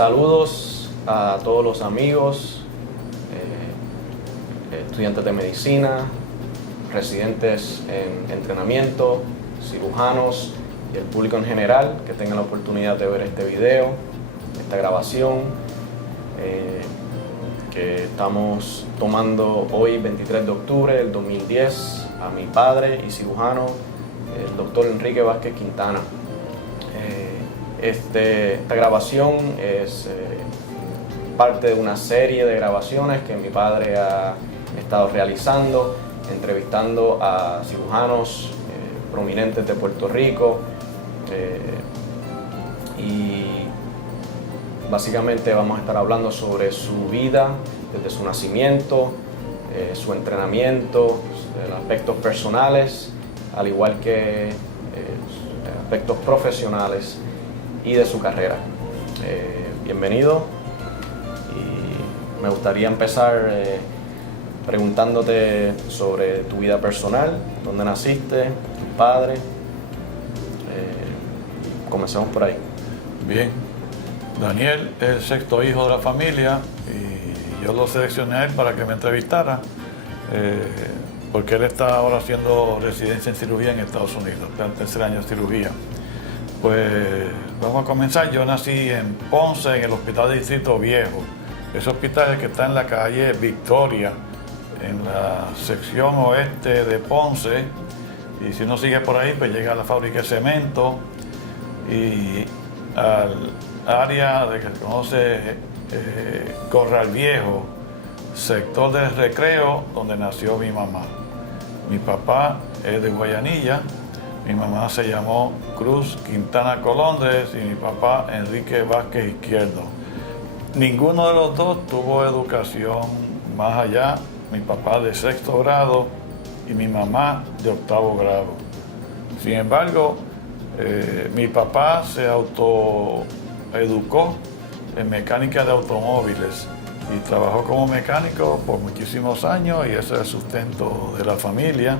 Saludos a todos los amigos, estudiantes de medicina, residentes en entrenamiento, cirujanos y el público en general que tengan la oportunidad de ver este video, esta grabación que estamos tomando hoy, 23 de octubre del 2010, a mi padre y cirujano, el doctor Enrique Vázquez Quintana. Esta grabación es parte de una serie de grabaciones que mi padre ha estado realizando, entrevistando a cirujanos prominentes de Puerto Rico y básicamente vamos a estar hablando sobre su vida desde su nacimiento, su entrenamiento, aspectos personales, al igual que aspectos profesionales y de su carrera. Bienvenido, y me gustaría empezar preguntándote sobre tu vida personal, dónde naciste, tu padre. Comencemos por ahí. Bien, Daniel es el sexto hijo de la familia y yo lo seleccioné a él para que me entrevistara porque él está ahora haciendo residencia en cirugía en Estados Unidos, está en el tercer año de cirugía. Pues vamos a comenzar. Yo nací en Ponce, en el Hospital de Distrito Viejo. Ese hospital que está en la calle Victoria, en la sección oeste de Ponce. Y si uno sigue por ahí, pues llega a la fábrica de cemento y al área de que se conoce Corral Viejo, sector de recreo donde nació mi mamá. Mi papá es de Guayanilla. Mi mamá se llamó Cruz Quintana Colondres y mi papá Enrique Vázquez Izquierdo. Ninguno de los dos tuvo educación más allá. Mi papá de sexto grado y mi mamá de octavo grado. Sin embargo, mi papá se autoeducó en mecánica de automóviles y trabajó como mecánico por muchísimos años y ese es el sustento de la familia.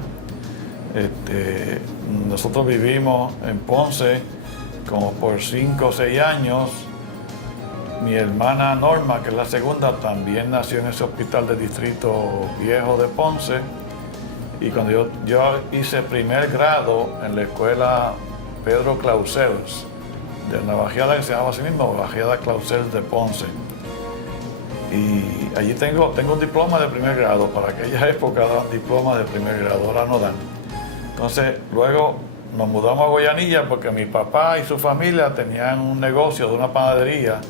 Nosotros vivimos en Ponce como por 5 o 6 años. Mi hermana Norma, que es la segunda, también nació en ese hospital de Distrito Viejo de Ponce. Y cuando yo hice primer grado en la escuela Pedro Clausels, de la Navajeada, que se llama así mismo, Navajeada Clausels de Ponce. Y allí tengo un diploma de primer grado. Para aquella época daban diplomas de primer grado, ahora no dan. Entonces, luego nos mudamos a Guayanilla porque mi papá y su familia tenían un negocio de una panadería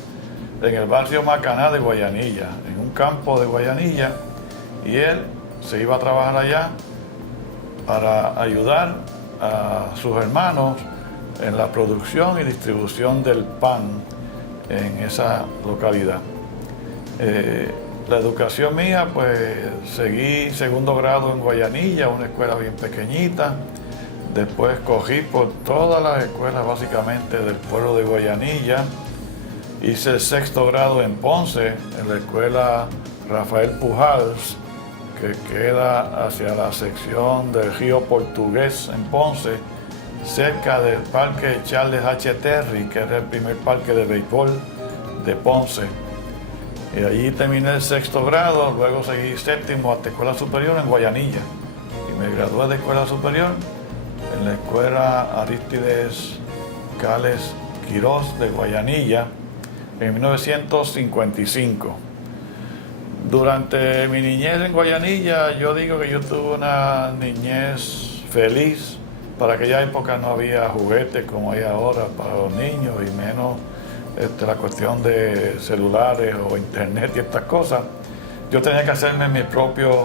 en el barrio Macaná de Guayanilla, en un campo de Guayanilla, y él se iba a trabajar allá para ayudar a sus hermanos en la producción y distribución del pan en esa localidad. La educación mía, pues seguí segundo grado en Guayanilla, una escuela bien pequeñita. Después cogí por todas las escuelas básicamente del pueblo de Guayanilla. Hice el sexto grado en Ponce, en la escuela Rafael Pujals, que queda hacia la sección del río Portugués en Ponce, cerca del parque Charles H. Terry, que era el primer parque de béisbol de Ponce. Y allí terminé el sexto grado, luego seguí séptimo hasta escuela superior en Guayanilla. Y me gradué de escuela superior en la escuela Arístides Cales Quirós de Guayanilla en 1955. Durante mi niñez en Guayanilla, yo digo que yo tuve una niñez feliz. Para aquella época no había juguetes como hay ahora para los niños y menos la cuestión de celulares o internet y estas cosas. Yo tenía que hacerme mis propios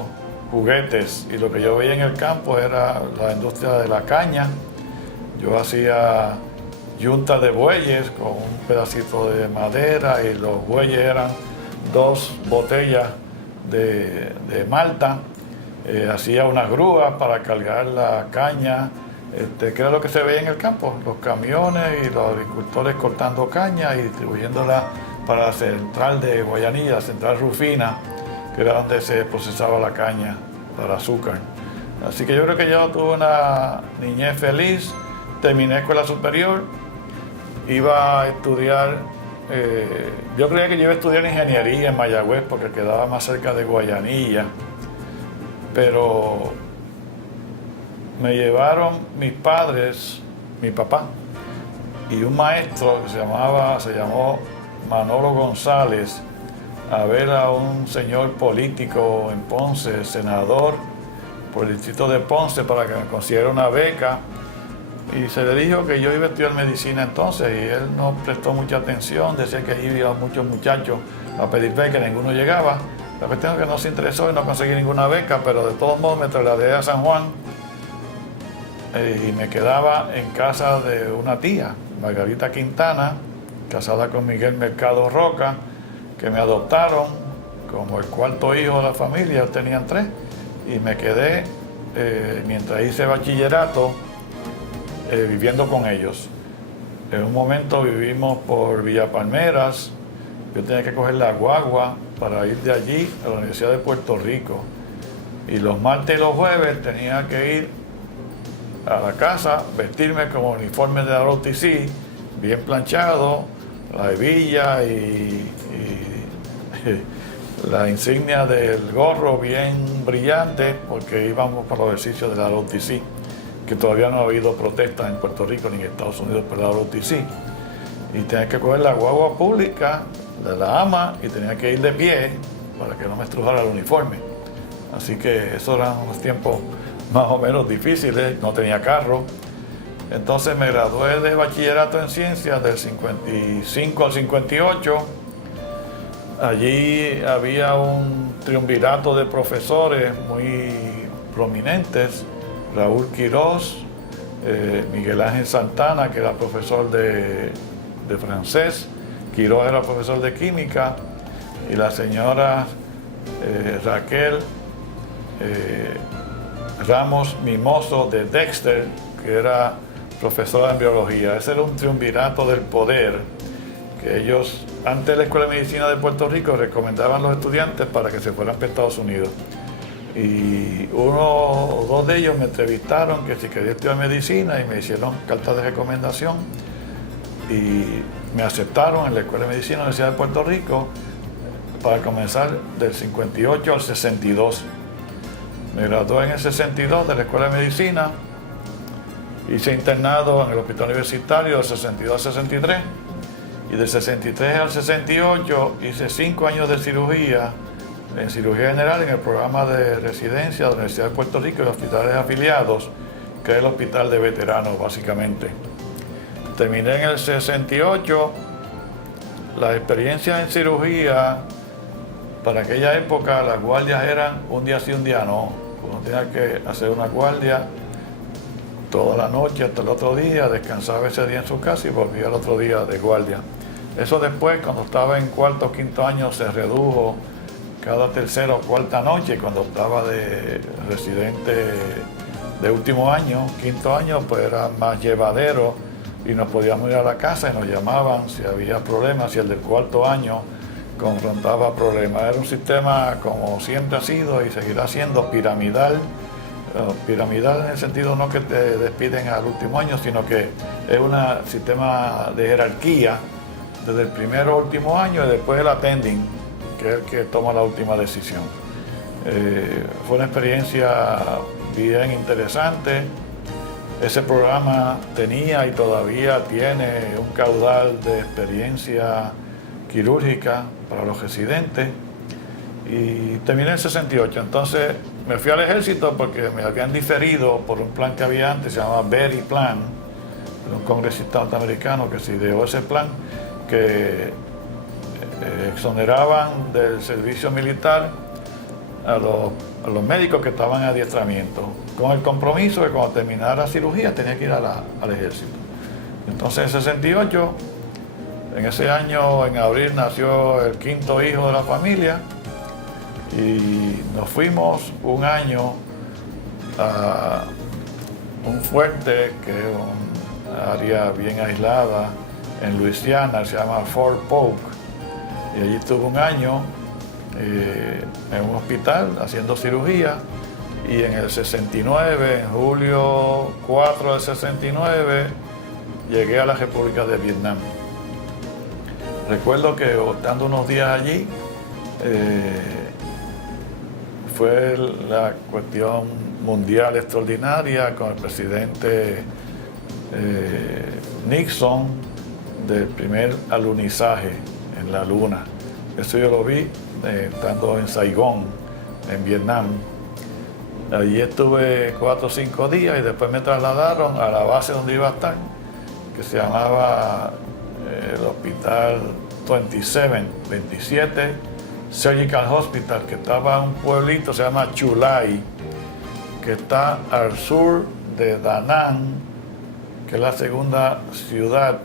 juguetes y lo que yo veía en el campo era la industria de la caña. Yo hacía yuntas de bueyes con un pedacito de madera y los bueyes eran 2 botellas de malta. Hacía unas grúas para cargar la caña, que era lo que se veía en el campo, los camiones y los agricultores cortando caña y distribuyéndola para la central de Guayanilla, la central Rufina, que era donde se procesaba la caña para azúcar. Así que yo creo que yo tuve una niñez feliz, terminé escuela superior, iba a estudiar yo creía que yo iba a estudiar ingeniería en Mayagüez porque quedaba más cerca de Guayanilla, pero me llevaron mis padres, mi papá y un maestro que se llamó Manolo González, a ver a un señor político en Ponce, senador por el distrito de Ponce, para que me consiguiera una beca. Y se le dijo que yo iba a estudiar medicina entonces, y él no prestó mucha atención, decía que allí iban muchos muchachos a pedir beca, ninguno llegaba. La cuestión es que no se interesó y no conseguí ninguna beca, pero de todos modos me trasladé a San Juan y me quedaba en casa de una tía, Margarita Quintana, casada con Miguel Mercado Roca, que me adoptaron como el cuarto hijo de la familia, ellos tenían 3, y me quedé mientras hice bachillerato viviendo con ellos. En un momento vivimos por Villa Palmeras, yo tenía que coger la guagua para ir de allí a la Universidad de Puerto Rico, y los martes y los jueves tenía que ir a la casa, vestirme como uniforme de la ROTC, bien planchado, la hebilla y la insignia del gorro bien brillante, porque íbamos para los ejercicios de la ROTC, que todavía no ha habido protestas en Puerto Rico ni en Estados Unidos por la ROTC. Y tenía que coger la guagua pública de la AMA y tenía que ir de pie para que no me estrujara el uniforme. Así que esos eran unos tiempos más o menos difíciles, no tenía carro. Entonces me gradué de bachillerato en ciencias del 55 al 58. Allí había un triunvirato de profesores muy prominentes: Raúl Quirós, Miguel Ángel Santana, que era profesor de francés, Quirós era profesor de química, y la señora Raquel Ramos Mimoso de Dexter, que era profesora en biología. Ese era un triunvirato del poder que ellos, antes de la Escuela de Medicina de Puerto Rico, recomendaban a los estudiantes para que se fueran para Estados Unidos. Y uno o dos de ellos me entrevistaron que si quería estudiar medicina, y me hicieron cartas de recomendación y me aceptaron en la Escuela de Medicina de la Universidad de Puerto Rico para comenzar del 58 al 62. Me gradué en el 62 de la Escuela de Medicina, hice internado en el Hospital Universitario del 62 al 63, y del 63 al 68 hice 5 años de cirugía en cirugía general en el programa de residencia de la Universidad de Puerto Rico y hospitales afiliados, que es el hospital de veteranos básicamente. Terminé en el 68. La experiencia en cirugía, para aquella época las guardias eran un día sí, un día no. Uno tenía que hacer una guardia toda la noche hasta el otro día, descansaba ese día en su casa y volvía el otro día de guardia. Eso después, cuando estaba en cuarto o quinto año, se redujo cada tercera o cuarta noche. Cuando estaba de residente de último año, quinto año, pues era más llevadero y nos podíamos ir a la casa y nos llamaban si había problemas, si el del cuarto año confrontaba problemas. Era un sistema, como siempre ha sido y seguirá siendo, piramidal. Piramidal en el sentido no que te despiden al último año, sino que es un sistema de jerarquía desde el primero al último año, y después el attending, que es el que toma la última decisión. Fue una experiencia bien interesante. Ese programa tenía y todavía tiene un caudal de experiencia quirúrgica para los residentes, y terminé en el 68. Entonces me fui al ejército porque me habían diferido por un plan que había antes, se llamaba Berry Plan, de un congresista norteamericano que se ideó ese plan, que exoneraban del servicio militar a los médicos que estaban en adiestramiento, con el compromiso de que cuando terminara cirugía tenía que ir al ejército. Entonces en 68, en ese año, en abril, nació el quinto hijo de la familia, y nos fuimos un año a un fuerte que es un área bien aislada en Luisiana, se llama Fort Polk, y allí estuve un año en un hospital haciendo cirugía, y en el 69, en julio 4 del 69, llegué a la República de Vietnam. recuerdo que estando unos días allí, fue la cuestión mundial extraordinaria con el presidente Nixon del primer alunizaje en la luna. Eso yo lo vi estando en Saigón, en Vietnam. Allí estuve 4 o 5 días y después me trasladaron a la base donde iba a estar, que se llamaba el Hospital 27 Surgical Hospital, que estaba en un pueblito, se llama Chulai, que está al sur de Da Nang, que es la segunda ciudad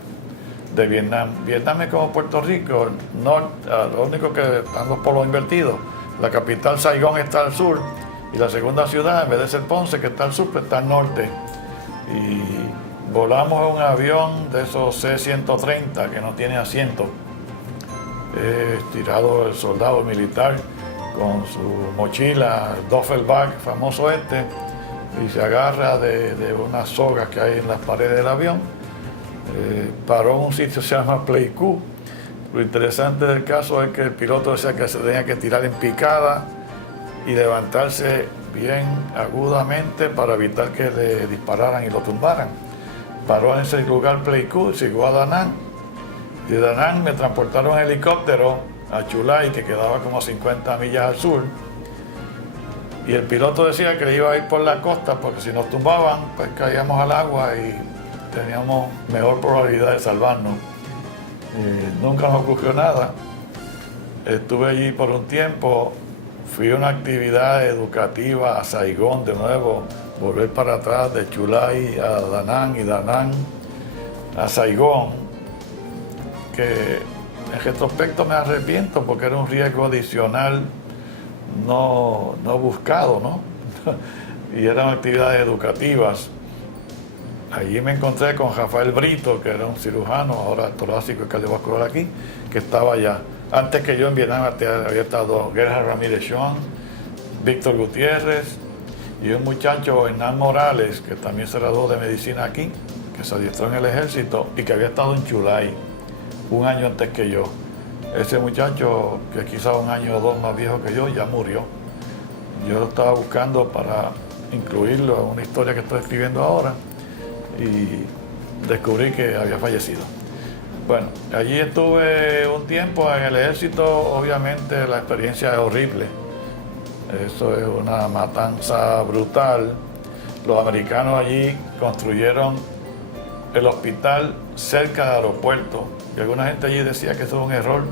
de Vietnam. Vietnam es como Puerto Rico, lo único que están los polos invertidos. La capital Saigón está al sur y la segunda ciudad, en vez de ser Ponce, que está al sur, pues está al norte. Y volamos en un avión de esos C-130 que no tiene asiento. Tirado el soldado militar con su mochila, el duffel bag famoso y se agarra de unas sogas que hay en las paredes del avión. Paró en un sitio que se llama Pleiku. Lo interesante del caso es que el piloto decía que se tenía que tirar en picada y levantarse bien agudamente para evitar que le dispararan y lo tumbaran. Paró en ese lugar Pleiku, llegó a Da Nang. De Da Nang me transportaron en helicóptero a Chulai, que quedaba como 50 millas al sur. Y el piloto decía que iba a ir por la costa porque si nos tumbaban, pues caíamos al agua y teníamos mejor probabilidad de salvarnos. Nunca nos ocurrió nada. Estuve allí por un tiempo, fui a una actividad educativa a Saigón de nuevo, volver para atrás de Chulai a Da Nang y Da Nang a Saigón, que en retrospecto me arrepiento porque era un riesgo adicional no buscado, ¿no? Y eran actividades educativas. Allí me encontré con Rafael Brito, que era un cirujano, ahora torácico y cardiovascular aquí, que estaba allá. Antes que yo en Vietnam había estado Gerhard Ramírez Schoen, Víctor Gutiérrez y un muchacho, Hernán Morales, que también se graduó de medicina aquí, que se adiestró en el ejército y que había estado en Chulai un año antes que yo. Ese muchacho, que quizá 1 año o 2 más viejo que yo, ya murió. Yo lo estaba buscando para incluirlo en una historia que estoy escribiendo ahora y descubrí que había fallecido. Bueno, allí estuve un tiempo en el ejército. Obviamente la experiencia es horrible. Eso es una matanza brutal. Los americanos allí construyeron el hospital cerca del aeropuerto. Y alguna gente allí decía que eso es un error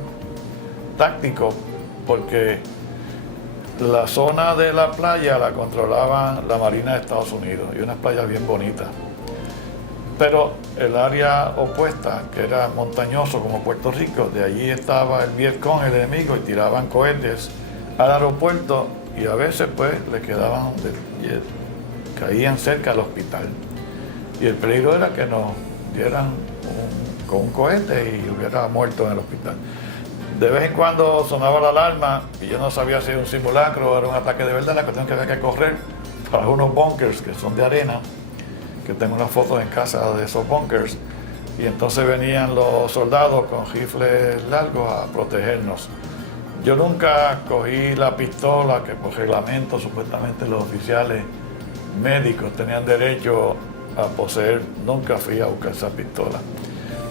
táctico porque la zona de la playa la controlaban la Marina de Estados Unidos y unas playas bien bonitas. Pero el área opuesta, que era montañoso como Puerto Rico, de allí estaba el Vietcong, el enemigo, y tiraban cohetes al aeropuerto y a veces pues le quedaban, caían cerca del hospital. Y el peligro era que nos dieran con un cohete y hubiera muerto en el hospital. De vez en cuando sonaba la alarma y yo no sabía si era un simulacro o era un ataque de verdad. La cuestión es que había que correr para unos bunkers que son de arena, que tengo unas fotos en casa de esos bunkers, y entonces venían los soldados con rifles largos a protegernos. Yo nunca cogí la pistola que por reglamento supuestamente los oficiales médicos tenían derecho a poseer. Nunca fui a buscar esa pistola.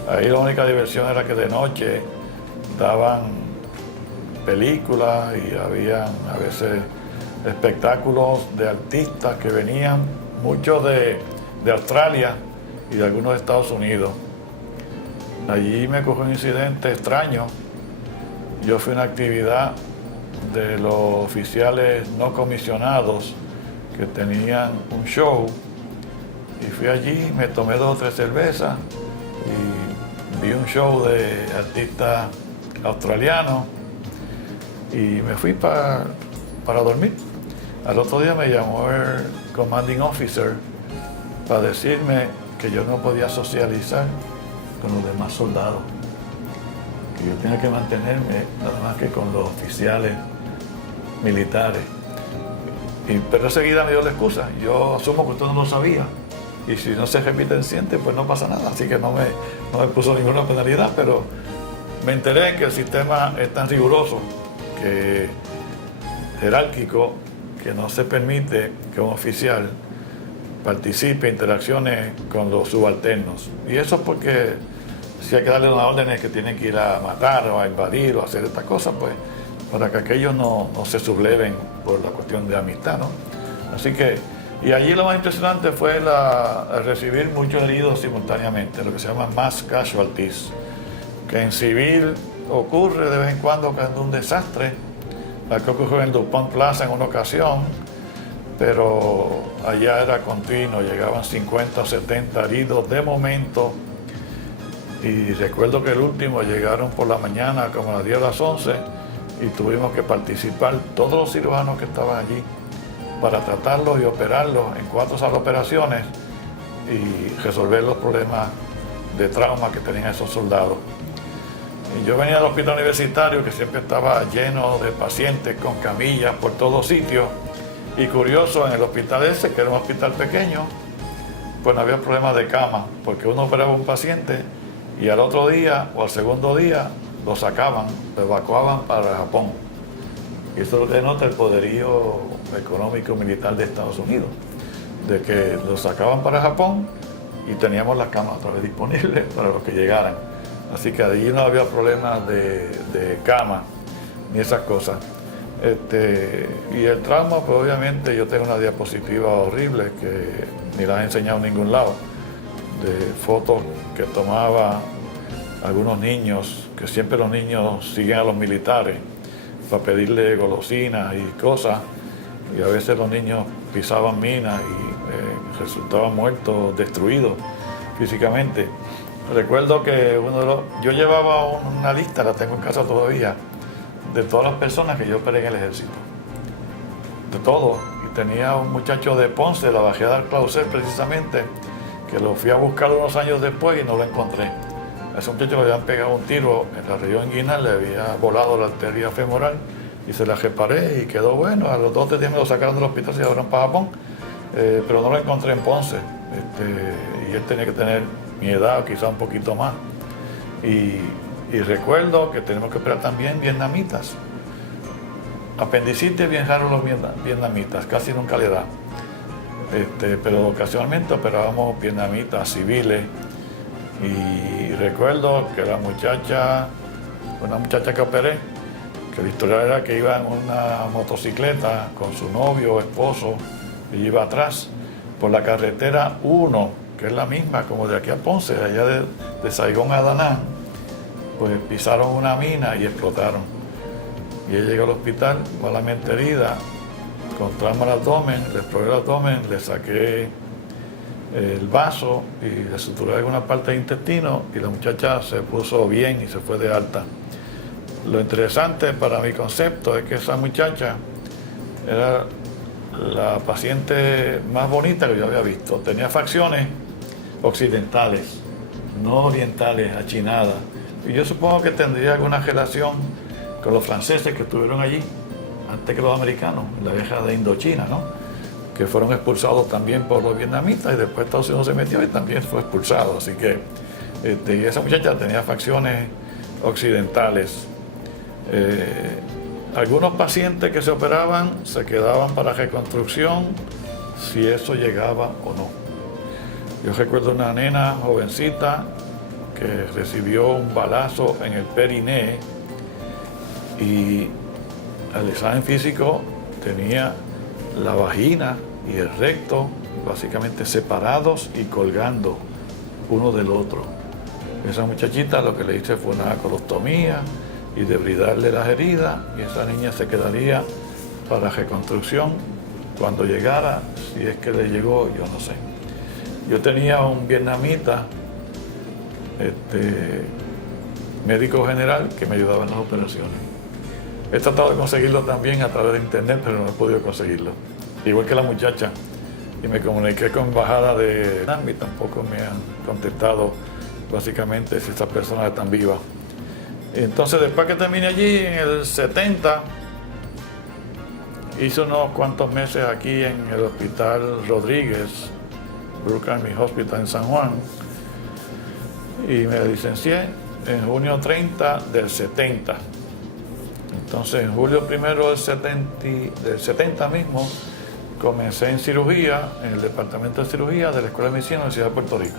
Ahí la única diversión era que de noche daban películas y había a veces espectáculos de artistas que venían, muchos de Australia y de algunos de Estados Unidos. Allí me ocurrió un incidente extraño. Yo fui a una actividad de los oficiales no comisionados que tenían un show y fui allí, me tomé 2 o 3 cervezas y vi un show de artistas australianos y me fui para dormir. Al otro día me llamó el commanding officer para decirme que yo no podía socializar con los demás soldados, que yo tenía que mantenerme nada más que con los oficiales militares. Pero enseguida me dio la excusa. Yo asumo que usted no lo sabía y si no se repite el incidente pues no pasa nada, así que no me puso ninguna penalidad, pero me enteré que el sistema es tan riguroso, jerárquico, que no se permite que un oficial participe en interacciones con los subalternos. Y eso es porque si hay que darle unas órdenes que tienen que ir a matar o a invadir o a hacer estas cosas, pues para que aquellos no se subleven por la cuestión de amistad, ¿no? Así que, y allí lo más impresionante fue recibir muchos heridos simultáneamente, lo que se llama mass casualties, que en civil ocurre de vez en cuando un desastre. Aquí ocurrió en el DuPont Plaza en una ocasión, pero allá era continuo, llegaban 50 o 70 heridos de momento. Y recuerdo que el último llegaron por la mañana como a las 10 o las 11 y tuvimos que participar todos los cirujanos que estaban allí para tratarlos y operarlos en 4 salas de operaciones y resolver los problemas de trauma que tenían esos soldados. Y yo venía del hospital universitario que siempre estaba lleno de pacientes con camillas por todos sitios. Y curioso, en el hospital ese, que era un hospital pequeño, pues no había problemas de cama, porque uno operaba a un paciente y al otro día o al segundo día lo sacaban, lo evacuaban para Japón. Y eso denota el poderío económico militar de Estados Unidos, de que lo sacaban para Japón y teníamos las camas otra vez disponibles para los que llegaran. Así que allí no había problemas de cama ni esas cosas. Y el trauma, pues obviamente yo tengo una diapositiva horrible que ni la he enseñado en ningún lado, de fotos que tomaba algunos niños, que siempre los niños siguen a los militares para pedirle golosinas y cosas, y a veces los niños pisaban minas y resultaban muertos, destruidos físicamente. Recuerdo que yo llevaba una lista, la tengo en casa todavía, de todas las personas que yo operé en el ejército, de todo. Y tenía un muchacho de Ponce, de la Bajada del Clausel precisamente, que lo fui a buscar unos años después y no lo encontré. A ese muchacho le habían pegado un tiro en la región inguinal, le había volado la arteria femoral y se la reparé y quedó bueno. A los 2 o 3 días me lo sacaron del hospital y se llevaron para Japón, pero no lo encontré en Ponce. Y él tenía que tener mi edad, quizá un poquito más. Y recuerdo que tenemos que operar también vietnamitas. Apendicitis bien raro los vietnamitas, casi nunca le da. Pero ocasionalmente operábamos vietnamitas civiles. Y recuerdo que una muchacha que operé, que la historia era que iba en una motocicleta con su novio o esposo y iba atrás por la carretera 1, que es la misma como de aquí a Ponce, allá de Saigón a Daná, pues pisaron una mina y explotaron. Y ella llegó al hospital malamente herida, con trauma al abdomen, le exploré el abdomen, le saqué el vaso y le suturé alguna parte del intestino y la muchacha se puso bien y se fue de alta. Lo interesante para mi concepto es que esa muchacha era la paciente más bonita que yo había visto. Tenía facciones occidentales, no orientales, achinadas. Y yo supongo que tendría alguna relación con los franceses que estuvieron allí antes que los americanos, en la guerra de Indochina, ¿no? Que fueron expulsados también por los vietnamitas y después Estados Unidos se metió y también fue expulsado. Así que esa muchacha tenía facciones occidentales. Algunos pacientes que se operaban se quedaban para reconstrucción si eso llegaba o no. Yo recuerdo una nena jovencita que recibió un balazo en el periné y al examen físico tenía la vagina y el recto básicamente separados y colgando uno del otro. Esa muchachita lo que le hice fue una colostomía y debridarle las heridas y esa niña se quedaría para reconstrucción cuando llegara, si es que le llegó, yo no sé. Yo tenía un vietnamita, médico general, que me ayudaba en las operaciones. He tratado de conseguirlo también a través de internet, pero no he podido conseguirlo. Igual que la muchacha. Y me comuniqué con embajada de Vietnam y tampoco me han contestado básicamente si estas personas están vivas. Entonces, después que terminé allí, en el 70, hice unos cuantos meses aquí en el Hospital Rodríguez, Brooke Army Hospital en San Juan, y me licencié. en junio 30 del 70. Entonces, en julio 1 del 70 mismo, comencé en cirugía, en el departamento de cirugía de la Escuela de Medicina de la Universidad de Puerto Rico.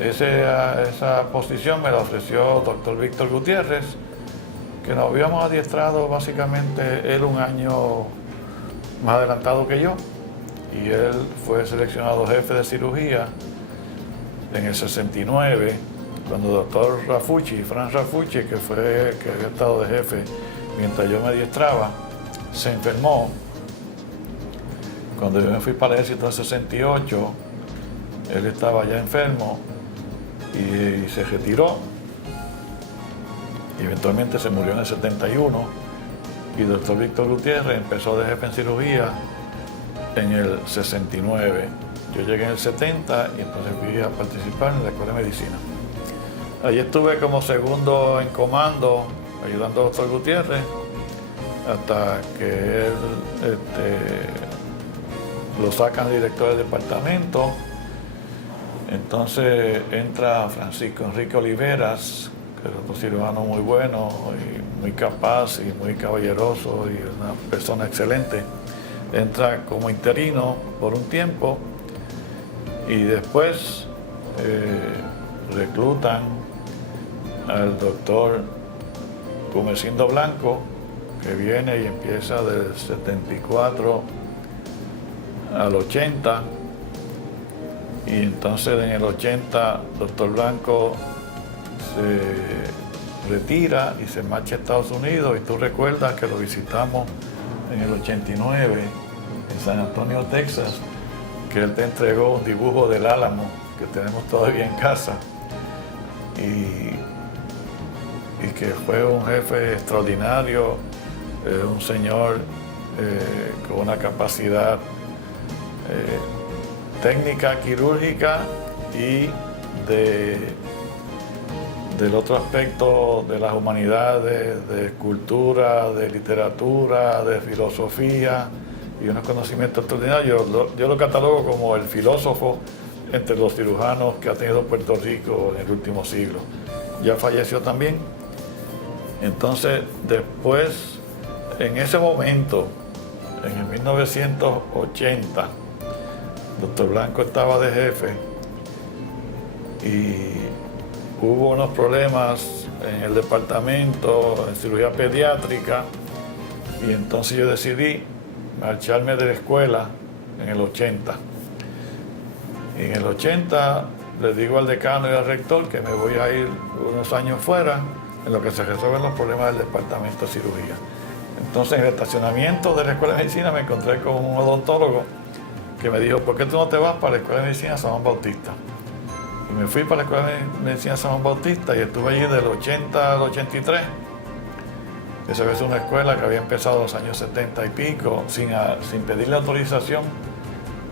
Esa posición me la ofreció el doctor Víctor Gutiérrez, que nos habíamos adiestrado básicamente él un año más adelantado que yo, y él fue seleccionado jefe de cirugía en el 69, cuando el doctor Rafucci, Fran Rafucci, que había estado de jefe mientras yo me adiestraba, se enfermó. Cuando yo me fui para el ejército en el 68, él estaba ya enfermo y se retiró. Y eventualmente se murió en el 71. Y el doctor Víctor Gutiérrez empezó de jefe en cirugía en el 69. Yo llegué en el 70 y entonces fui a participar en la Escuela de Medicina. Allí estuve como segundo en comando, ayudando al doctor Gutiérrez, hasta que él lo sacan de director del departamento. Entonces entra Francisco Enrique Oliveras, que es otro cirujano muy bueno y muy capaz y muy caballeroso y una persona excelente. Entra como interino por un tiempo y después reclutan al doctor Gumersindo Blanco, que viene y empieza del 74 al 80. Y entonces en el 80, doctor Blanco se retira y se marcha a Estados Unidos. Y tú recuerdas que lo visitamos en el 89 en San Antonio, Texas, que él te entregó un dibujo del Álamo que tenemos todavía en casa. Y que fue un jefe extraordinario, un señor con una capacidad técnica, quirúrgica y del otro aspecto de las humanidades, de escultura, de literatura, de filosofía y unos conocimientos extraordinarios. Yo lo catalogo como el filósofo entre los cirujanos que ha tenido Puerto Rico en el último siglo. Ya falleció también. Entonces, después, en ese momento, en el 1980, doctor Blanco estaba de jefe y hubo unos problemas en el departamento, en cirugía pediátrica, y entonces yo decidí marcharme de la escuela en el 80. Y en el 80 le digo al decano y al rector que me voy a ir unos años fuera en lo que se resuelven los problemas del departamento de cirugía. Entonces en el estacionamiento de la Escuela de Medicina me encontré con un odontólogo que me dijo, ¿por qué tú no te vas para la Escuela de Medicina San Juan Bautista? Y me fui para la Escuela de Medicina San Juan Bautista y estuve allí del 80 al 83. Esa es una escuela que había empezado en los años 70 y pico, sin pedirle autorización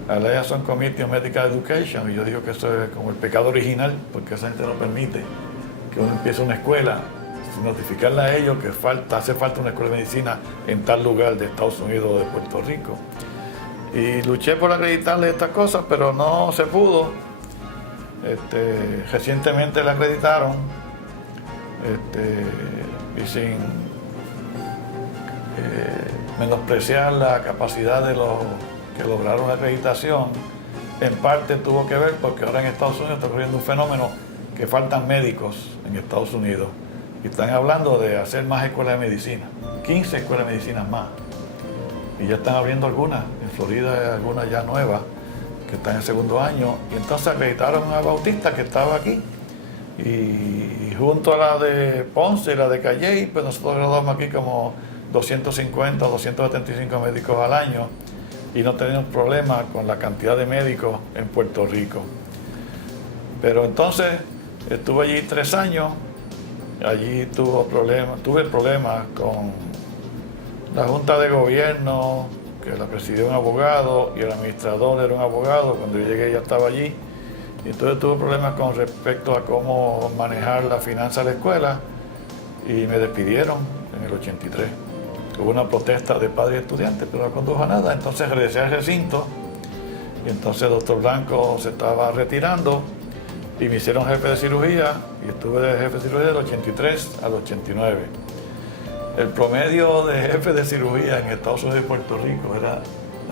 a la Liaison Committee on Medical Education. Y yo digo que eso es como el pecado original, porque esa gente no permite que uno empiece una escuela sin notificarle a ellos que hace falta una escuela de medicina en tal lugar de Estados Unidos o de Puerto Rico. Y luché por acreditarle estas cosas, pero no se pudo. Recientemente la acreditaron y sin menospreciar la capacidad de los que lograron la acreditación, en parte tuvo que ver porque ahora en Estados Unidos está ocurriendo un fenómeno que faltan médicos en Estados Unidos y están hablando de hacer más escuelas de medicina, 15 escuelas de medicina más, y ya están abriendo algunas, en Florida hay algunas ya nuevas que están en segundo año, y entonces acreditaron a Bautista que estaba aquí y junto a la de Ponce y la de Calley, pues nosotros graduamos aquí como 250 o 275 médicos al año y no tenemos problemas con la cantidad de médicos en Puerto Rico. Pero entonces estuve allí 3 años, allí tuve problemas con la Junta de Gobierno, que la presidió un abogado y el administrador era un abogado. Cuando yo llegué ya estaba allí, y entonces tuve problemas con respecto a cómo manejar la finanza de la escuela y me despidieron en el 83. Hubo una protesta de padres y estudiantes, pero no condujo a nada. Entonces regresé al recinto y entonces el doctor Blanco se estaba retirando y me hicieron jefe de cirugía, y estuve de jefe de cirugía del 83 al 89. El promedio de jefe de cirugía en Estados Unidos y Puerto Rico era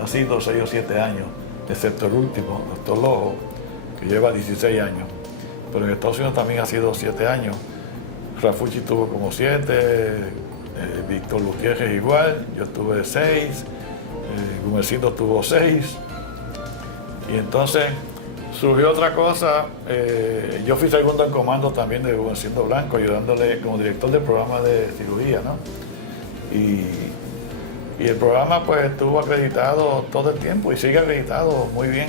así 6 o 7 años, excepto el último, doctor Lojo, que lleva 16 años. Pero en Estados Unidos también ha sido 7 años. Rafucci tuvo como 7, Víctor Gutiérrez igual, yo tuve 6, Gumercindo tuvo 6. Y entonces surgió otra cosa, yo fui segundo en comando también de Gumercindo Blanco, ayudándole como director del programa de cirugía, ¿no? Y el programa pues estuvo acreditado todo el tiempo y sigue acreditado muy bien.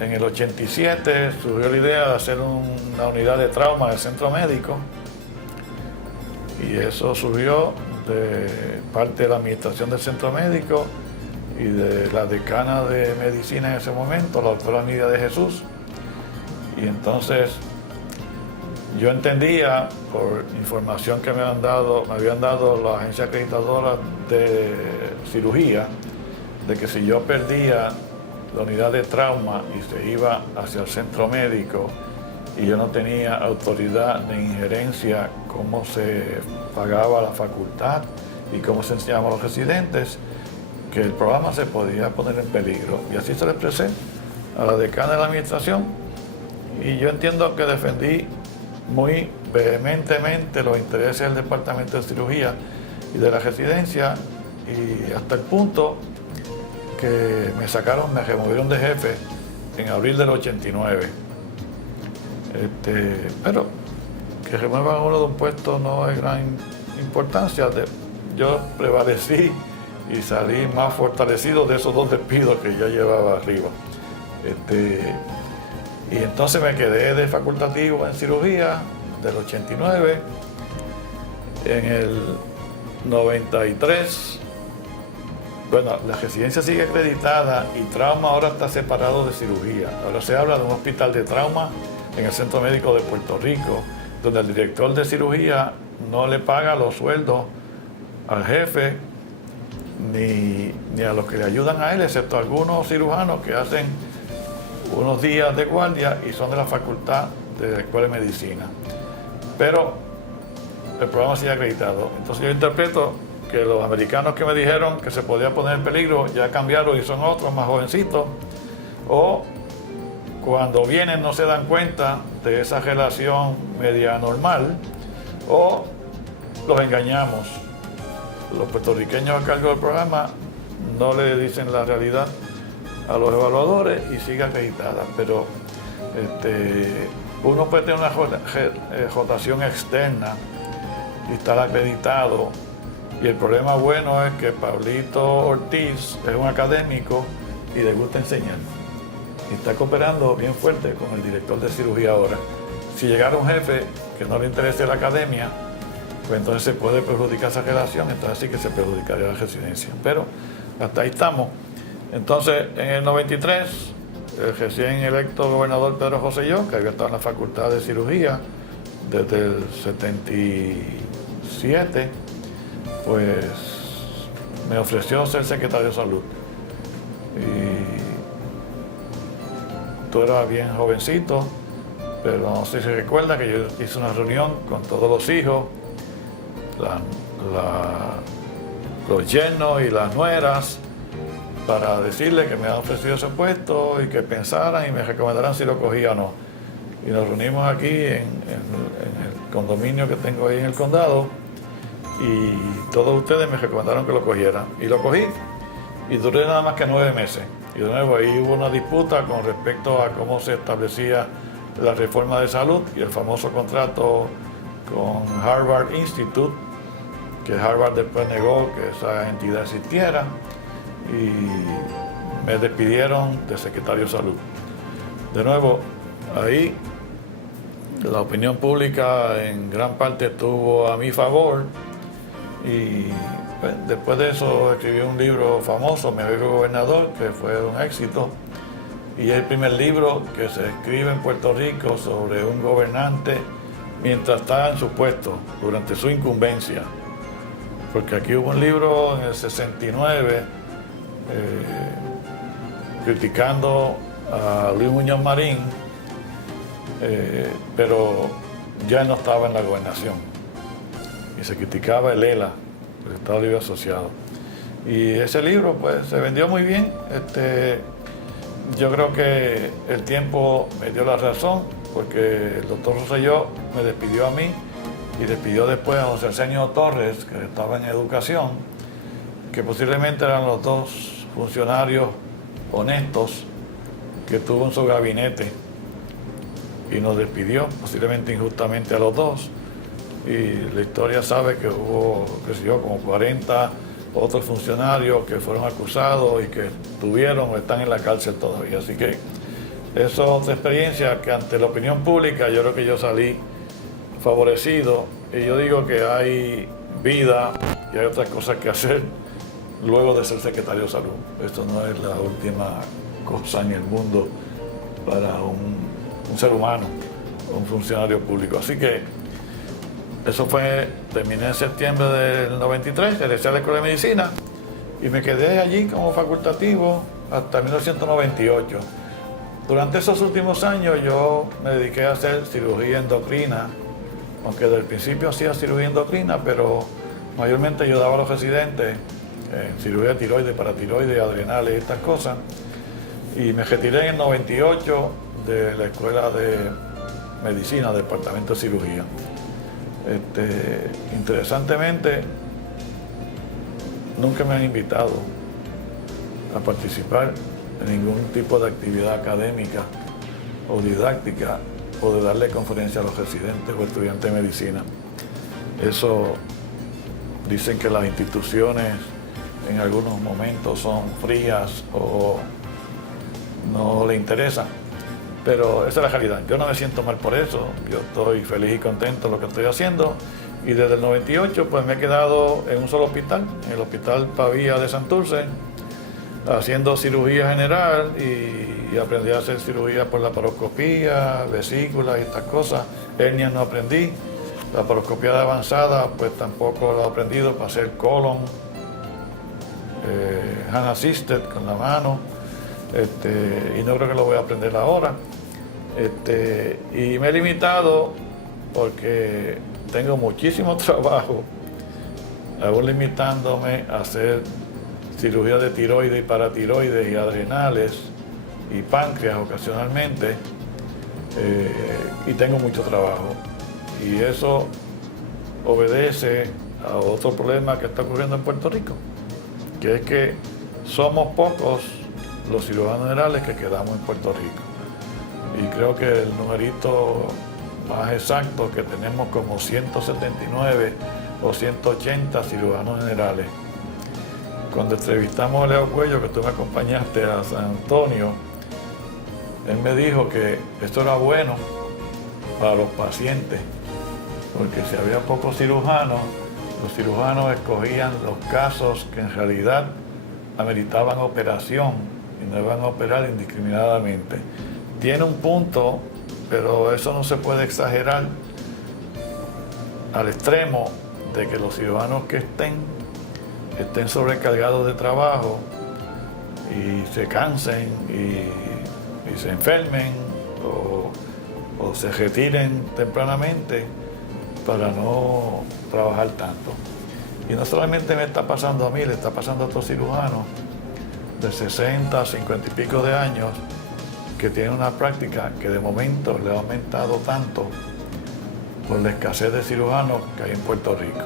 En el 87 surgió la idea de hacer una unidad de trauma en el centro médico, y eso surgió de parte de la administración del centro médico y de la decana de medicina en ese momento, la doctora Nidia de Jesús. Y entonces yo entendía, por información que me habían dado la agencia acreditadora de cirugía, de que si yo perdía la unidad de trauma y se iba hacia el centro médico y yo no tenía autoridad ni injerencia cómo se pagaba la facultad y cómo se enseñaba a los residentes, que el programa se podía poner en peligro. Y así se lo expresé a la decana de la administración, y yo entiendo que defendí muy vehementemente los intereses del departamento de cirugía y de la residencia, y hasta el punto que me removieron de jefe en abril del 89. Pero que remuevan a uno de un puesto no es gran importancia. Yo prevalecí y salí más fortalecido de esos 2 despidos que ya llevaba arriba. Y entonces me quedé de facultativo en cirugía del 89. En el 93, bueno, la residencia sigue acreditada y trauma ahora está separado de cirugía. Ahora se habla de un hospital de trauma en el Centro Médico de Puerto Rico, donde el director de cirugía no le paga los sueldos al jefe ni a los que le ayudan a él, excepto algunos cirujanos que hacen unos días de guardia y son de la facultad de la Escuela de Medicina. Pero el programa sigue acreditado. Entonces yo interpreto que los americanos que me dijeron que se podía poner en peligro ya cambiaron y son otros más jovencitos, o cuando vienen no se dan cuenta de esa relación media normal, o los engañamos. Los puertorriqueños a cargo del programa no le dicen la realidad a los evaluadores y sigue acreditada. Pero uno puede tener una rotación externa y estar acreditado. Y el problema bueno es que Pablito Ortiz es un académico y le gusta enseñar. Y está cooperando bien fuerte con el director de cirugía ahora. Si llegara un jefe que no le interese la academia, pues entonces se puede perjudicar esa relación, entonces sí que se perjudicaría la residencia. Pero hasta ahí estamos. Entonces, en el 93, el recién electo gobernador Pedro Rosselló, que había estado en la Facultad de Cirugía desde el 77, pues me ofreció ser secretario de Salud. Y tú eras bien jovencito, pero no sé si recuerda que yo hice una reunión con todos los hijos, los yernos y las nueras, para decirle que me han ofrecido ese puesto y que pensaran y me recomendaran si lo cogía o no. Y nos reunimos aquí en el condominio que tengo ahí en el condado, y todos ustedes me recomendaron que lo cogiera. Y lo cogí, y duré nada más que 9 meses. Y de nuevo ahí hubo una disputa con respecto a cómo se establecía la reforma de salud y el famoso contrato con Harvard Institute, que Harvard después negó que esa entidad existiera, y me despidieron de secretario de Salud. De nuevo, ahí la opinión pública en gran parte estuvo a mi favor, y pues, después de eso escribí un libro famoso, Mi amigo gobernador, que fue un éxito, y es el primer libro que se escribe en Puerto Rico sobre un gobernante mientras está en su puesto, durante su incumbencia. Porque aquí hubo un libro en el 69 criticando a Luis Muñoz Marín, pero ya no estaba en la gobernación y se criticaba el ELA, el Estado Libre Asociado. Y ese libro pues se vendió muy bien. Yo creo que el tiempo me dio la razón, porque el doctor Rosselló me despidió a mí y despidió después a José Arsenio Torres, que estaba en educación, que posiblemente eran los dos funcionarios honestos que tuvo en su gabinete, y nos despidió posiblemente injustamente a los dos. Y la historia sabe que hubo, qué sé yo, como 40 otros funcionarios que fueron acusados y que estuvieron o están en la cárcel todavía. Así que eso es otra experiencia que ante la opinión pública yo creo que yo salí favorecido, y yo digo que hay vida y hay otras cosas que hacer luego de ser secretario de salud. Esto no es la última cosa en el mundo para un ser humano, un funcionario público. Así que eso terminé en septiembre del 93, regresé a la Escuela de Medicina y me quedé allí como facultativo hasta 1998. Durante esos últimos años yo me dediqué a hacer cirugía endocrina, aunque desde el principio hacía cirugía endocrina, pero mayormente ayudaba a los residentes en cirugía de tiroides, paratiroides, adrenales y estas cosas. Y me retiré en el 98 de la Escuela de Medicina, Departamento de Cirugía. Interesantemente, nunca me han invitado a participar en ningún tipo de actividad académica o didáctica o de darle conferencia a los residentes o estudiantes de medicina. Eso dicen que las instituciones en algunos momentos son frías o no le interesan. Pero esa es la realidad. Yo no me siento mal por eso. Yo estoy feliz y contento de lo que estoy haciendo. Y desde el 98 pues me he quedado en un solo hospital, en el Hospital Pavía de Santurce, haciendo cirugía general, y aprendí a hacer cirugía por laparoscopía, vesícula y estas cosas. Hernias no aprendí. La laparoscopía de avanzada pues tampoco lo he aprendido, para hacer colon, hand assisted con la mano. Y no creo que lo voy a aprender ahora. Y me he limitado porque tengo muchísimo trabajo, aún limitándome a hacer cirugía de tiroides y paratiroides y adrenales y páncreas ocasionalmente, y tengo mucho trabajo. Y eso obedece a otro problema que está ocurriendo en Puerto Rico, que es que somos pocos los cirujanos generales que quedamos en Puerto Rico. Y creo que el numerito más exacto, que tenemos como 179 o 180 cirujanos generales. Cuando entrevistamos a Leo Cuello, que tú me acompañaste a San Antonio, él me dijo que esto era bueno para los pacientes, porque si había pocos cirujanos, los cirujanos escogían los casos que en realidad ameritaban operación y no iban a operar indiscriminadamente. Tiene un punto, pero eso no se puede exagerar al extremo de que los cirujanos que estén sobrecargados de trabajo y se cansen y se enfermen o se retiren tempranamente para no trabajar tanto. Y no solamente me está pasando a mí, le está pasando a otros cirujanos de 60, 50 y pico de años que tienen una práctica que de momento le ha aumentado tanto por la escasez de cirujanos que hay en Puerto Rico.